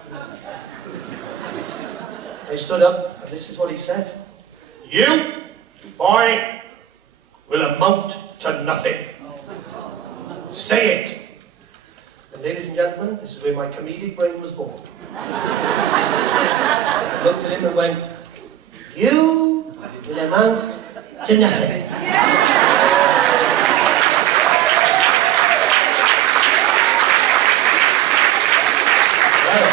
I stood up, and this is what he said. "You, boy, will amount to nothing. Say it." And ladies and gentlemen, this is where my comedic brain was born. I looked at him and went, "You will amount to nothing." Well,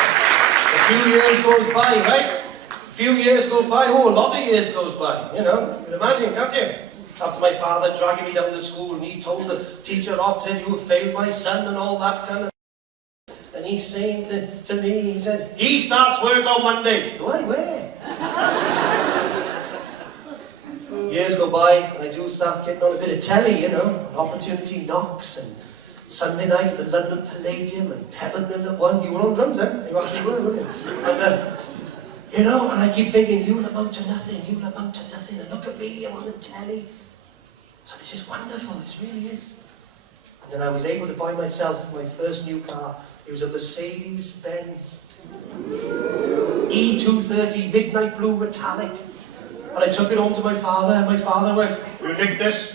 a few years goes by, right? A few years go by, a lot of years goes by, you know. You can imagine, can't you? After my father dragging me down to school and he told the teacher off, said, "You have failed my son," and all that kind of thing. And he's saying to me, he said, "He starts work on Monday." Do I? Where? Years go by and I do start getting on a bit of telly, you know. An opportunity knocks, and Sunday night at the London Palladium and Peppermill at 1. You were on drums then? You actually were, weren't you? And, you know, and I keep thinking, you will amount to nothing, you will amount to nothing. And look at me, I'm on the telly. So this is wonderful, this really is. And then I was able to buy myself my first new car. It was a Mercedes-Benz E230 Midnight Blue Metallic. And I took it home to my father, and my father went, "You nicked this?"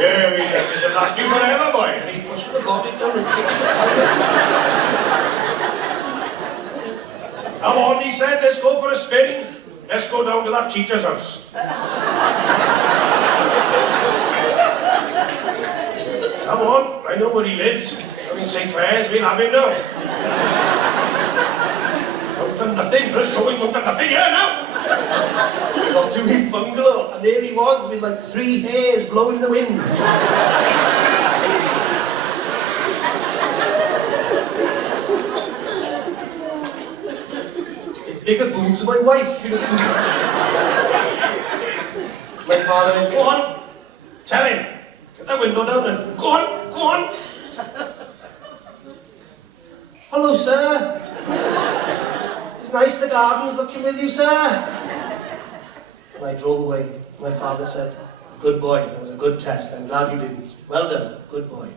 "Yeah, he said, this will last you forever, boy." And he's pushing the body down and kicking the tires. "Come on," he said, "let's go for a spin. Let's go down to that teacher's house." "Come on, I know where he lives. I'm in St. Clair's, we'll have him now." "Mount to nothing, let's show him mount to nothing here now." We got to his bungalow, and there he was with like 3 hairs blowing in the wind. Bigger boobs than my wife. My father went, "Go on, tell him. Get that window down and go on, go on." "Hello, sir. It's nice the garden's looking with you, sir." And I drove away. My father said, "Good boy, that was a good test. I'm glad you didn't. Well done, good boy."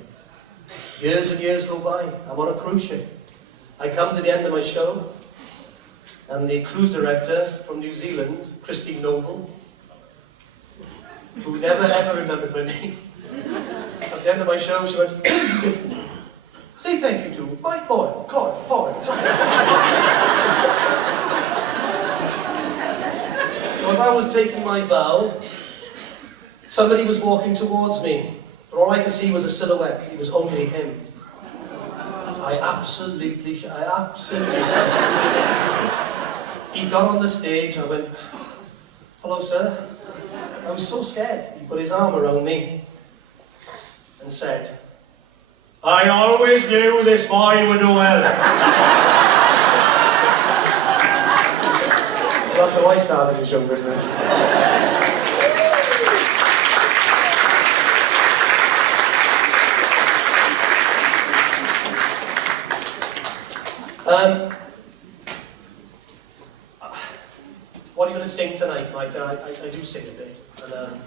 Years and years go by. I'm on a cruise ship. I come to the end of my show, and the cruise director from New Zealand, Christine Noble, who never ever remembered my name, at the end of my show she went, "Say thank you to Mike Boyle, Coyle, Foyle." So as I was taking my bow, somebody was walking towards me, but all I could see was a silhouette. It was only him. I absolutely. He got on the stage, and I went, "Hello, sir." I was so scared. He put his arm around me and said, "I always knew this boy would do well." So that's how I started in show business. Um, what are you going to sing tonight, Mike? I do sing a bit. And,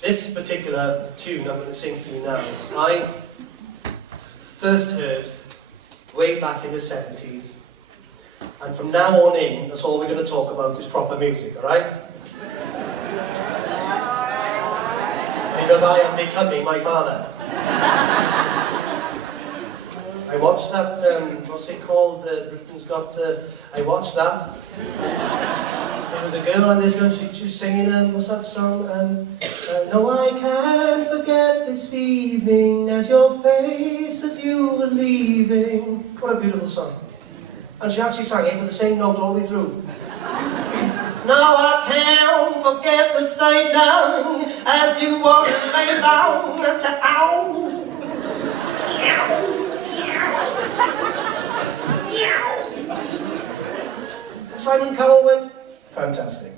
this particular tune I'm going to sing for you now, I first heard way back in the 70s. And from now on in, that's all we're going to talk about is proper music, alright? Because I am becoming my father. I watched that, what's it called? Britain's Got, I watched that. There was a girl on this girl, she was singing, what's that song? No, I can't forget this evening as your face as you were leaving. What a beautiful song. And she actually sang it with the same note all the way through. Now I can't forget the sight now as you walk and lay down and say, ow. Simon Cowell went, fantastic.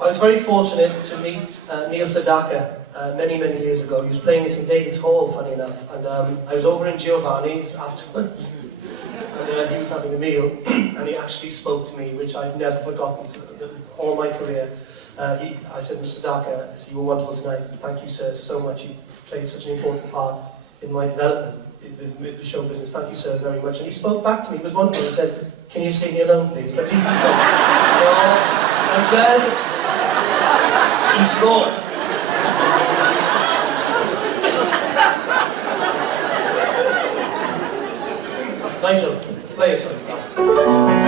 I was very fortunate to meet Neil Sedaka many years ago. He was playing at St David's Hall, funny enough, and I was over in Giovanni's afterwards, and he was having a meal, and he actually spoke to me, which I've never forgotten all my career. I said, Mr. Sedaka, you were wonderful tonight. Thank you, sir, so much. You played such an important part in my development with the show business. Thank you, sir, very much. And he spoke back to me. It was wonderful. He said, can you just leave me alone, please? But at least he spoke. And then he spoke. Nigel, play a song.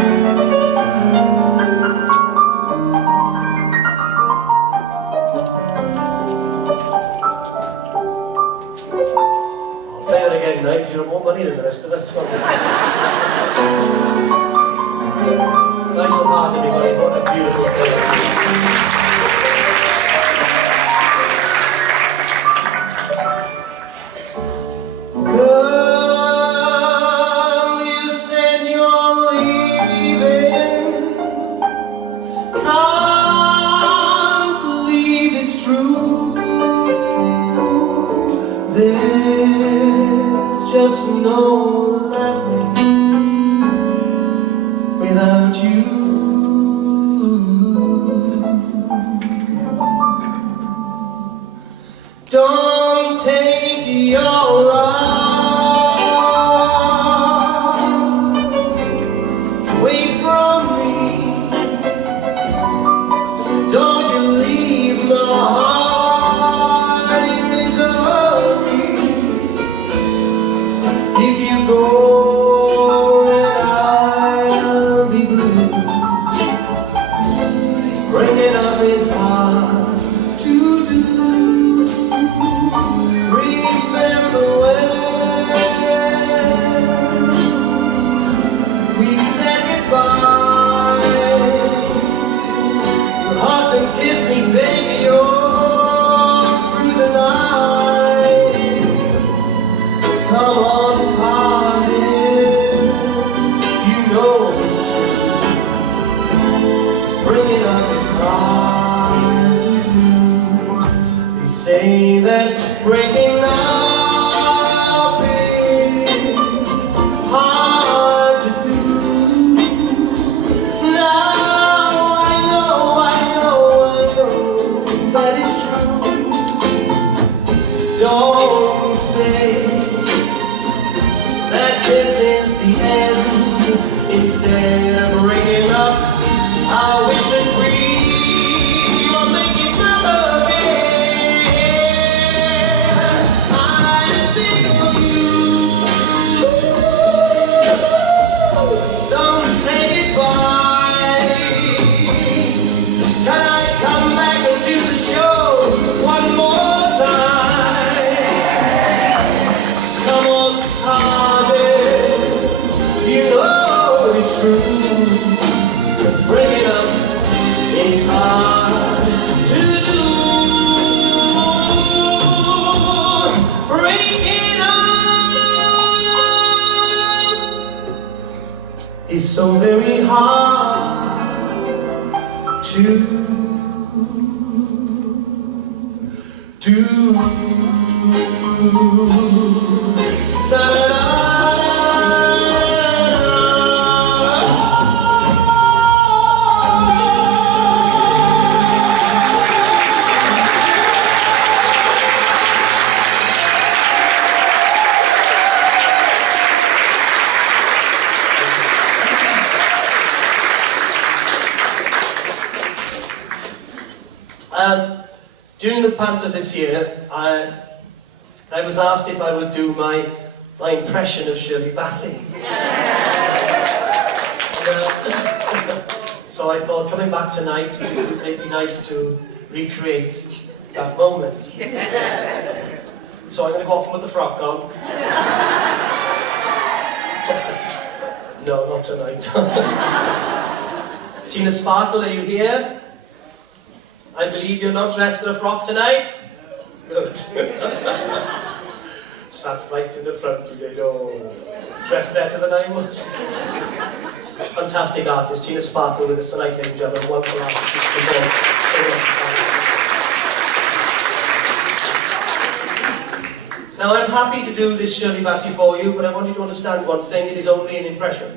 You have more money than the rest of us. Nigel Hart, everybody, what a beautiful player. Girl, you said you're leaving. Can't believe it's true. There's just no laughing without you. Don't take your love away from me. Don't you leave my heart in misery. If you go, then I'll be blue. Bringing up his heart to do. Remember when we said goodbye? You hugged and kissed me, baby, all through the night. Come on, party, you know it's bringing up his heart to do. They say that breaking up is hard to do. Now I know that it's true. Don't say that this is the end. Instead of breaking up, I wish that we were making love again. I think of you. Don't say goodbye. Can I come back and do the show one more time? Come on, harder. You know it's true. Just bring it up. It's hard to do. Bring it up. It's so very hard to do. Da, da, da. Panto this year, I was asked if I would do my impression of Shirley Bassey. So I thought, coming back tonight, it'd be nice to recreate that moment. So I'm going to go off with the frock on. No, not tonight. Tina Sparkle, are you here? I believe you're not dressed for a frock tonight? Good. Sat right in the front today, oh, dressed better than I was. Fantastic artist, Tina Sparkle with us tonight, ladies and gentlemen. Wonderful artist. Now, I'm happy to do this Shirley Bassey for you, but I want you to understand one thing, it is only an impression.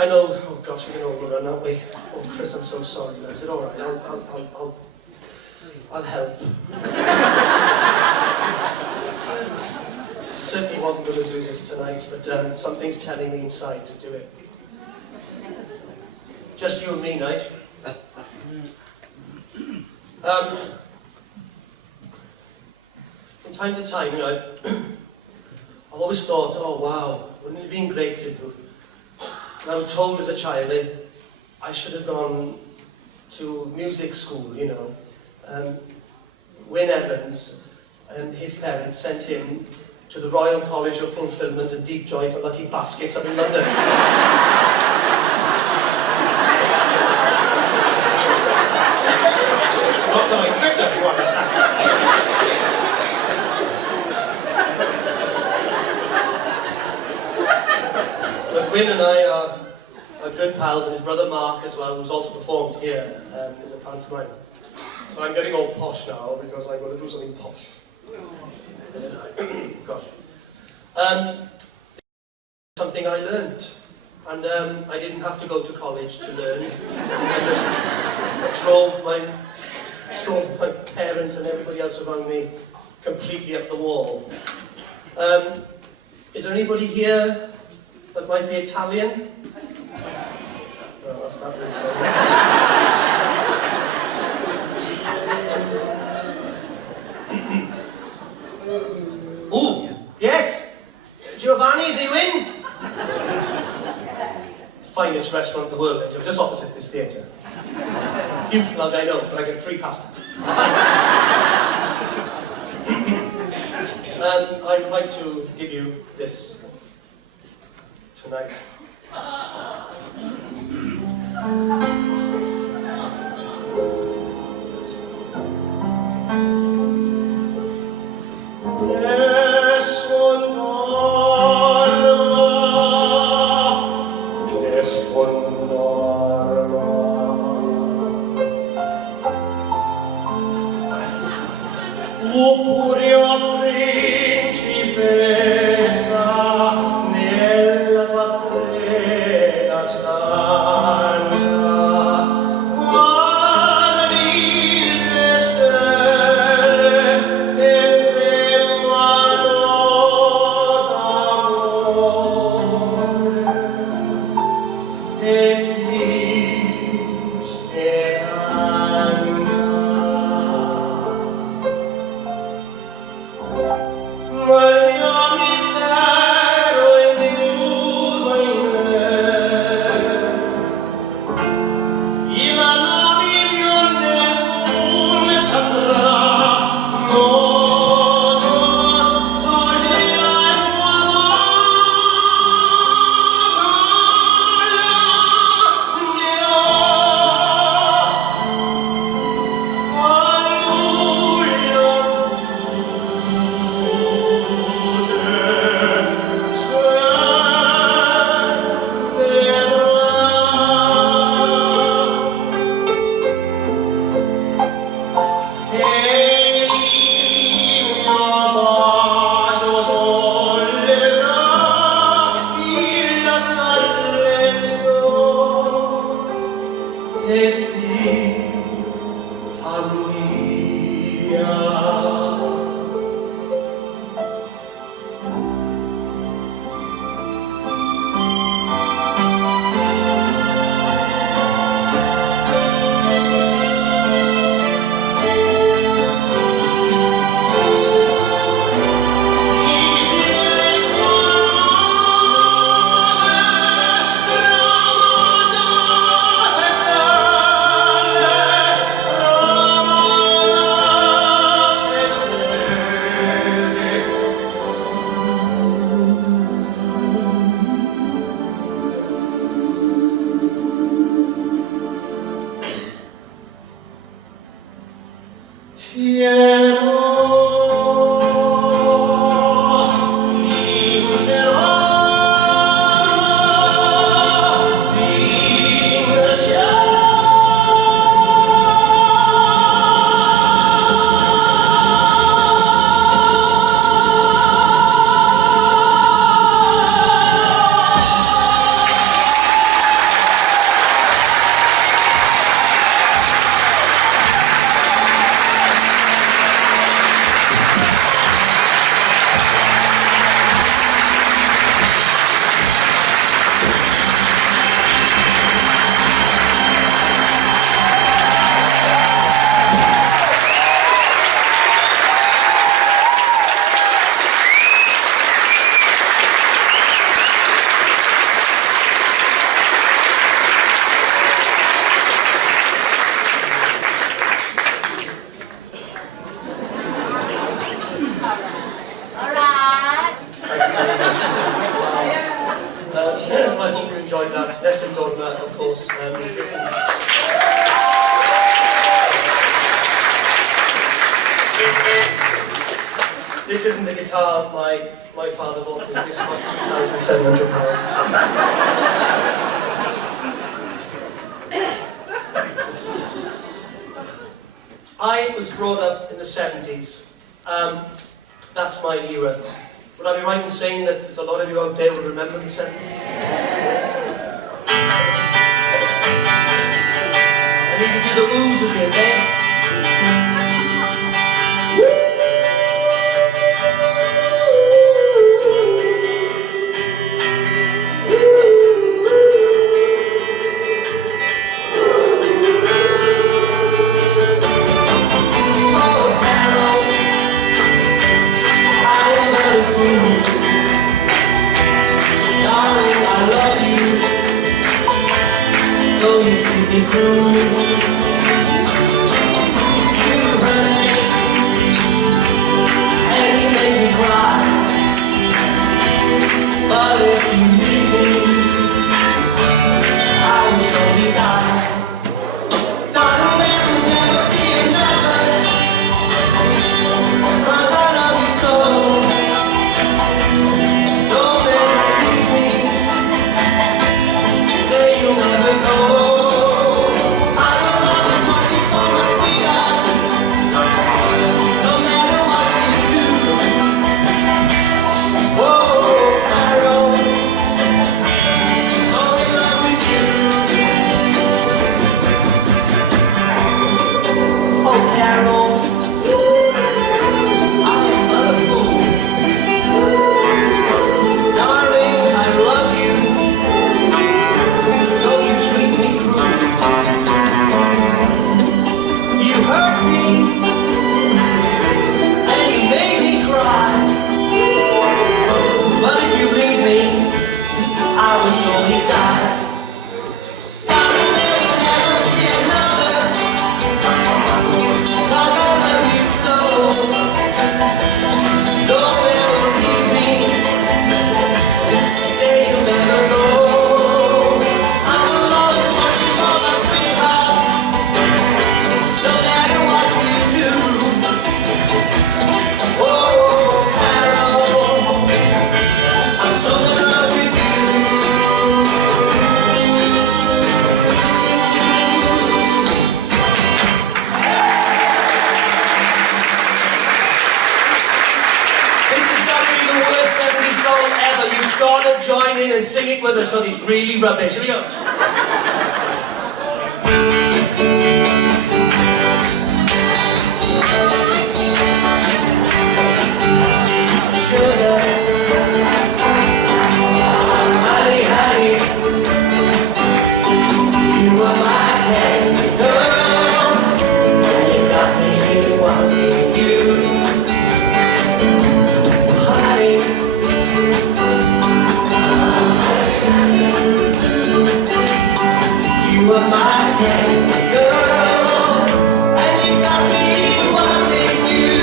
I know, oh gosh, we're going to overrun, aren't we? Oh, Chris, I'm so sorry. I said, all right, I'll help. Certainly wasn't going to do this tonight, but something's telling me inside to do it. Just you and me, Nige. From time to time, you know, I've always thought, oh wow, wouldn't it have been great to... I was told as a child that I should have gone to music school, you know. Wyn Evans and his parents sent him to the Royal College of Fulfilment and Deep Joy for Lucky Baskets up in London. Not knowing Victor, you understand. But Wyn and I are good pals, and his brother Mark as well, who's also performed here in the pantomime. So I'm getting all posh now because I'm going to do something posh. Gosh. Something I learnt, and I didn't have to go to college to learn. I just drove my parents and everybody else around me completely up the wall. Is there anybody here that might be Italian? No, that's not really good. Ooh, yes! Giovanni's, are you in? Finest restaurant in the world, just opposite this theatre. Huge plug, I know, but I get free pasta. I'd like to give you this to tonight. Nella tua fredda of course. This isn't the guitar my father bought me. This cost £2,700. I was brought up in the 70s. That's my era. Would I be right in saying that there's a lot of you out there who remember the 70s? I need to do the oohs with me, okay? Though you treat me cruel, you hurt me, and you make me cry. But if you leave me, and sing it with us because it's really rubbish. Here we go. Sugar, honey, honey, you are my candy girl, and you got me wanting you, honey. You are my candy girl, and you got me wanting you.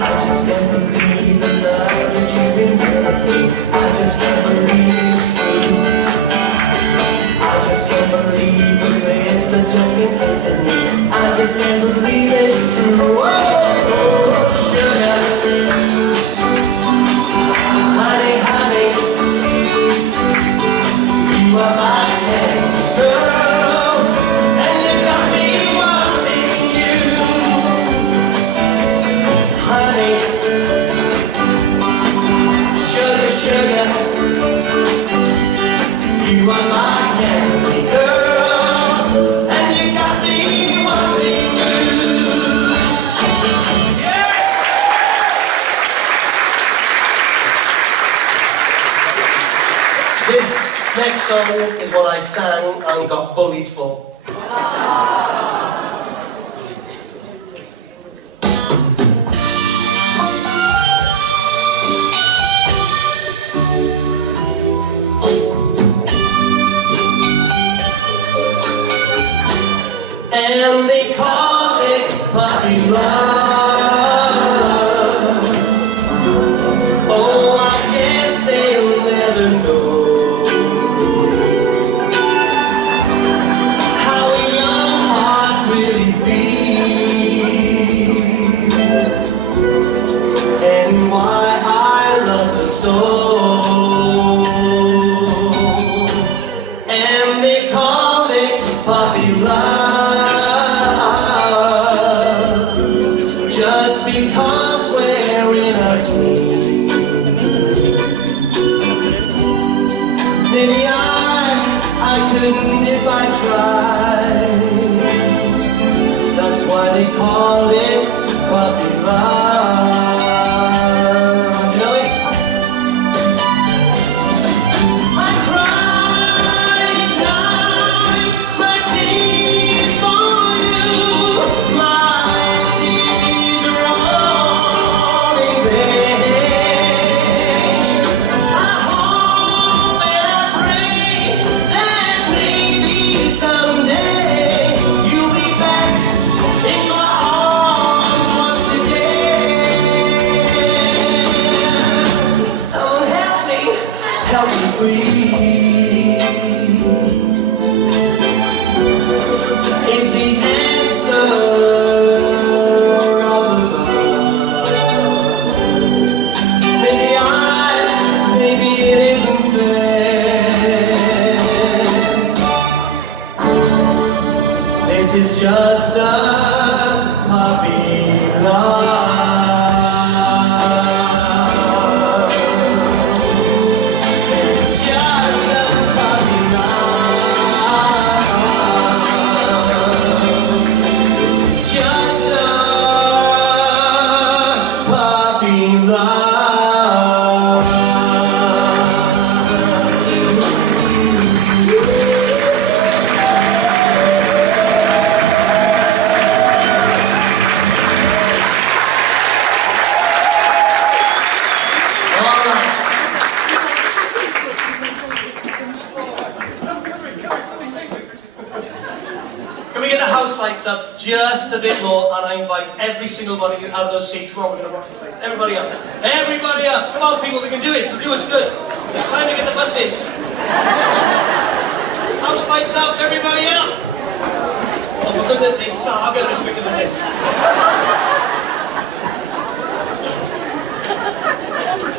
I just can't believe the love that you've been giving me. I just can't believe it's true. I just can't believe those lips that just been kissing me. I just can't believe it's true. Oh, sugar, honey, honey, you are my candy girl, and you got me wanting you, honey. Sugar, sugar, you are my candy girl, and you got me wanting you. Yes! This next song is what I sang and got bullied for. And they call it puppy love. Oh, I guess they'll never know how a young heart really feels, and why I love her so. And they call it puppy love, just because we're in our teens. Maybe I couldn't if I tried. That's why they call it puppy love. You know it? I cry each night, my tears for you. My tears are all in vain. I hope and I pray that maybe someday you'll be back in my arms once again. Someone help me breathe. Is the answer of the love. Maybe it isn't fair. This is just a puppy love. This is just a puppy love. This is just a puppy love. All right. Can we get the house lights up just a bit more? And I invite every single one of you out of those seats. Come on, we're going to rock the place. Everybody up. Everybody up. Come on, people, we can do it. You do us good. It's time to get the buses. House lights up. Everybody up. Oh, for goodness sake, Saga is bigger than this.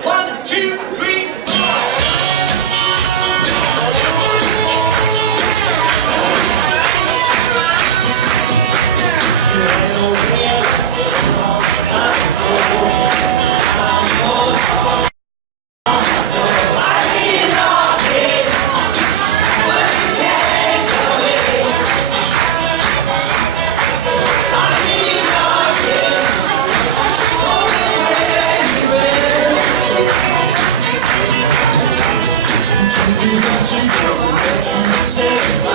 1, 2, 3. say goodbye.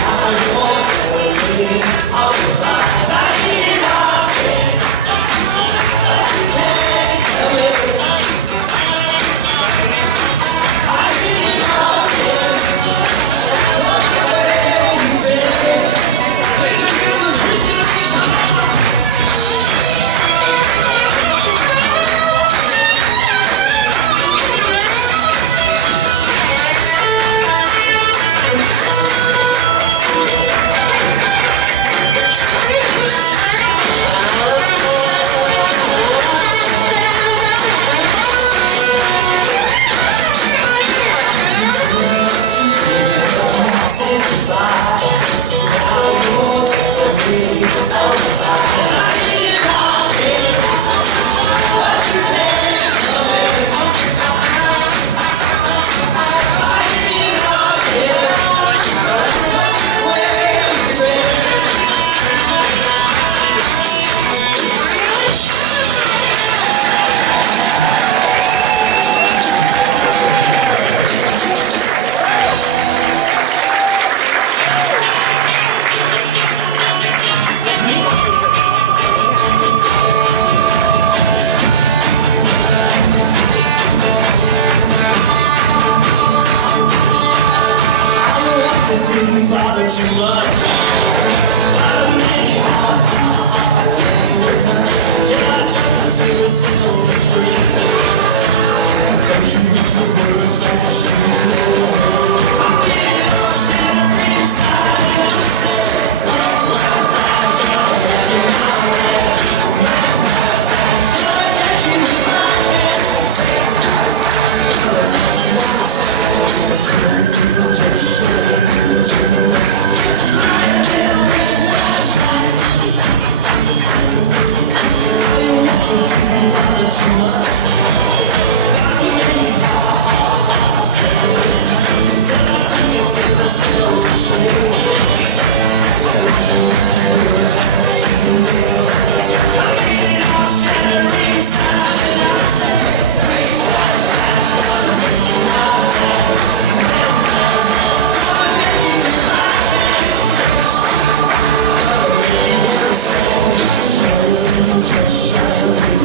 Now you're telling me all the lies I keep talking. Can't tell me. I keep talking. Look away, baby. Listen to the Christian song. Say goodbye. Now you're telling me all the lies I keep talking. But you can't come in. I keep talking. Where you been? It didn't bother too much. But anyhow, I take the touch. Till I turn to the silver screen. Don't you whisper words like I should. I'm getting all shivering inside. And I say, gonna get you in my head. Just try a little bit. I want to bother too much. Till I took it to the silver screen. I'm getting all shivering inside. And I say, just try a little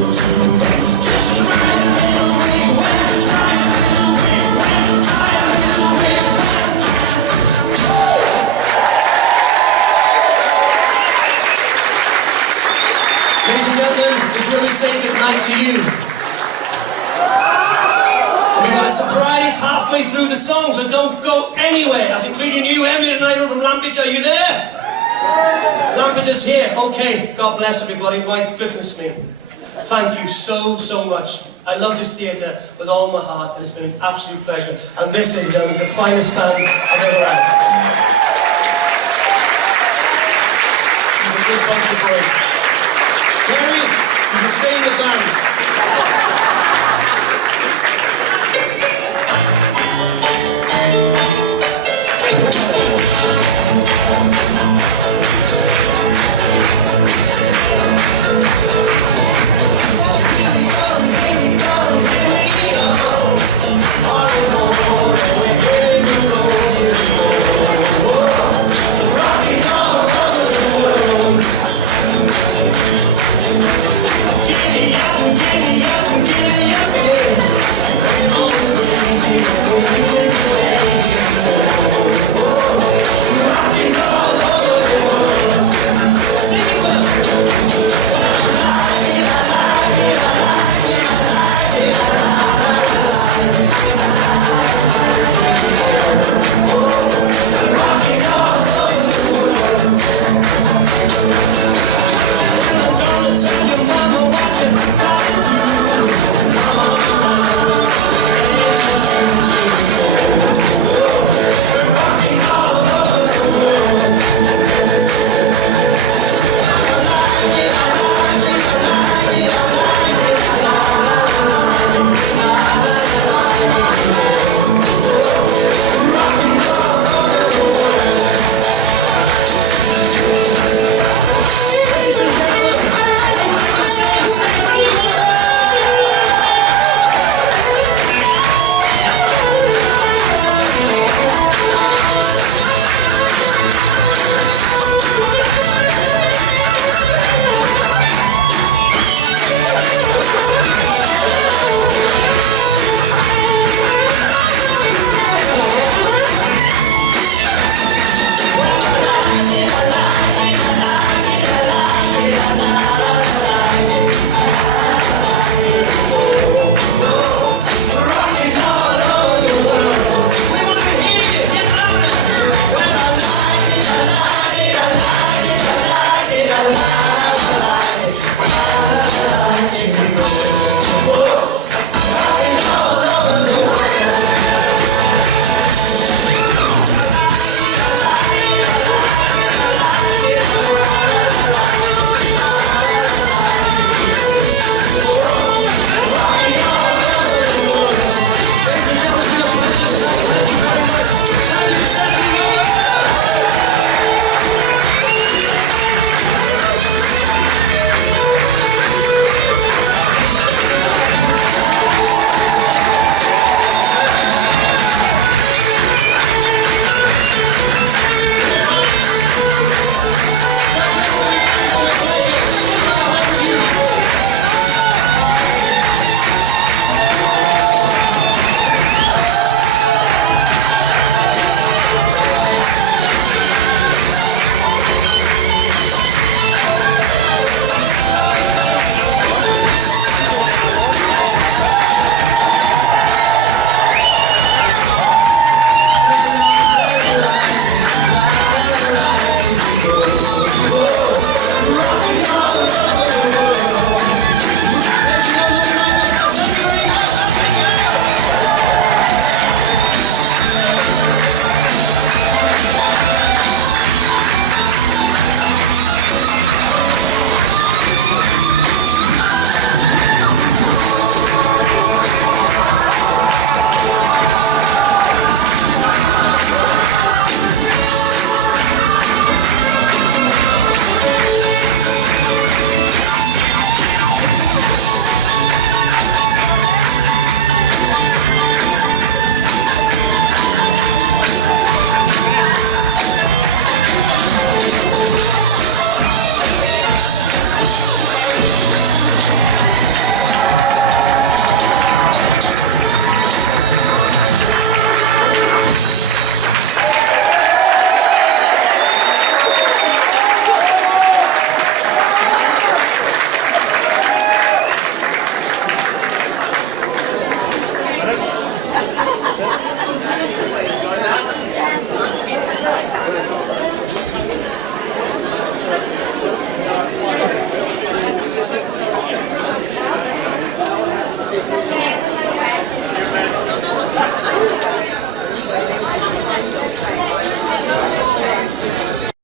bit. When try a little bit. When try a little bit. Ladies and gentlemen, this is where we say goodnight to you. We got a surprise halfway through the song, so don't go anywhere. That's including you, Emily, tonight from Lampage. Are you there? Lampage is here. Okay, God bless everybody. My goodness me. Thank you so, so much. I love this theatre with all my heart, and it's been an absolute pleasure. And this, ladies and gentlemen, is the finest band I've ever had. It's a good bunch of boys. Gary, you can stay in the band.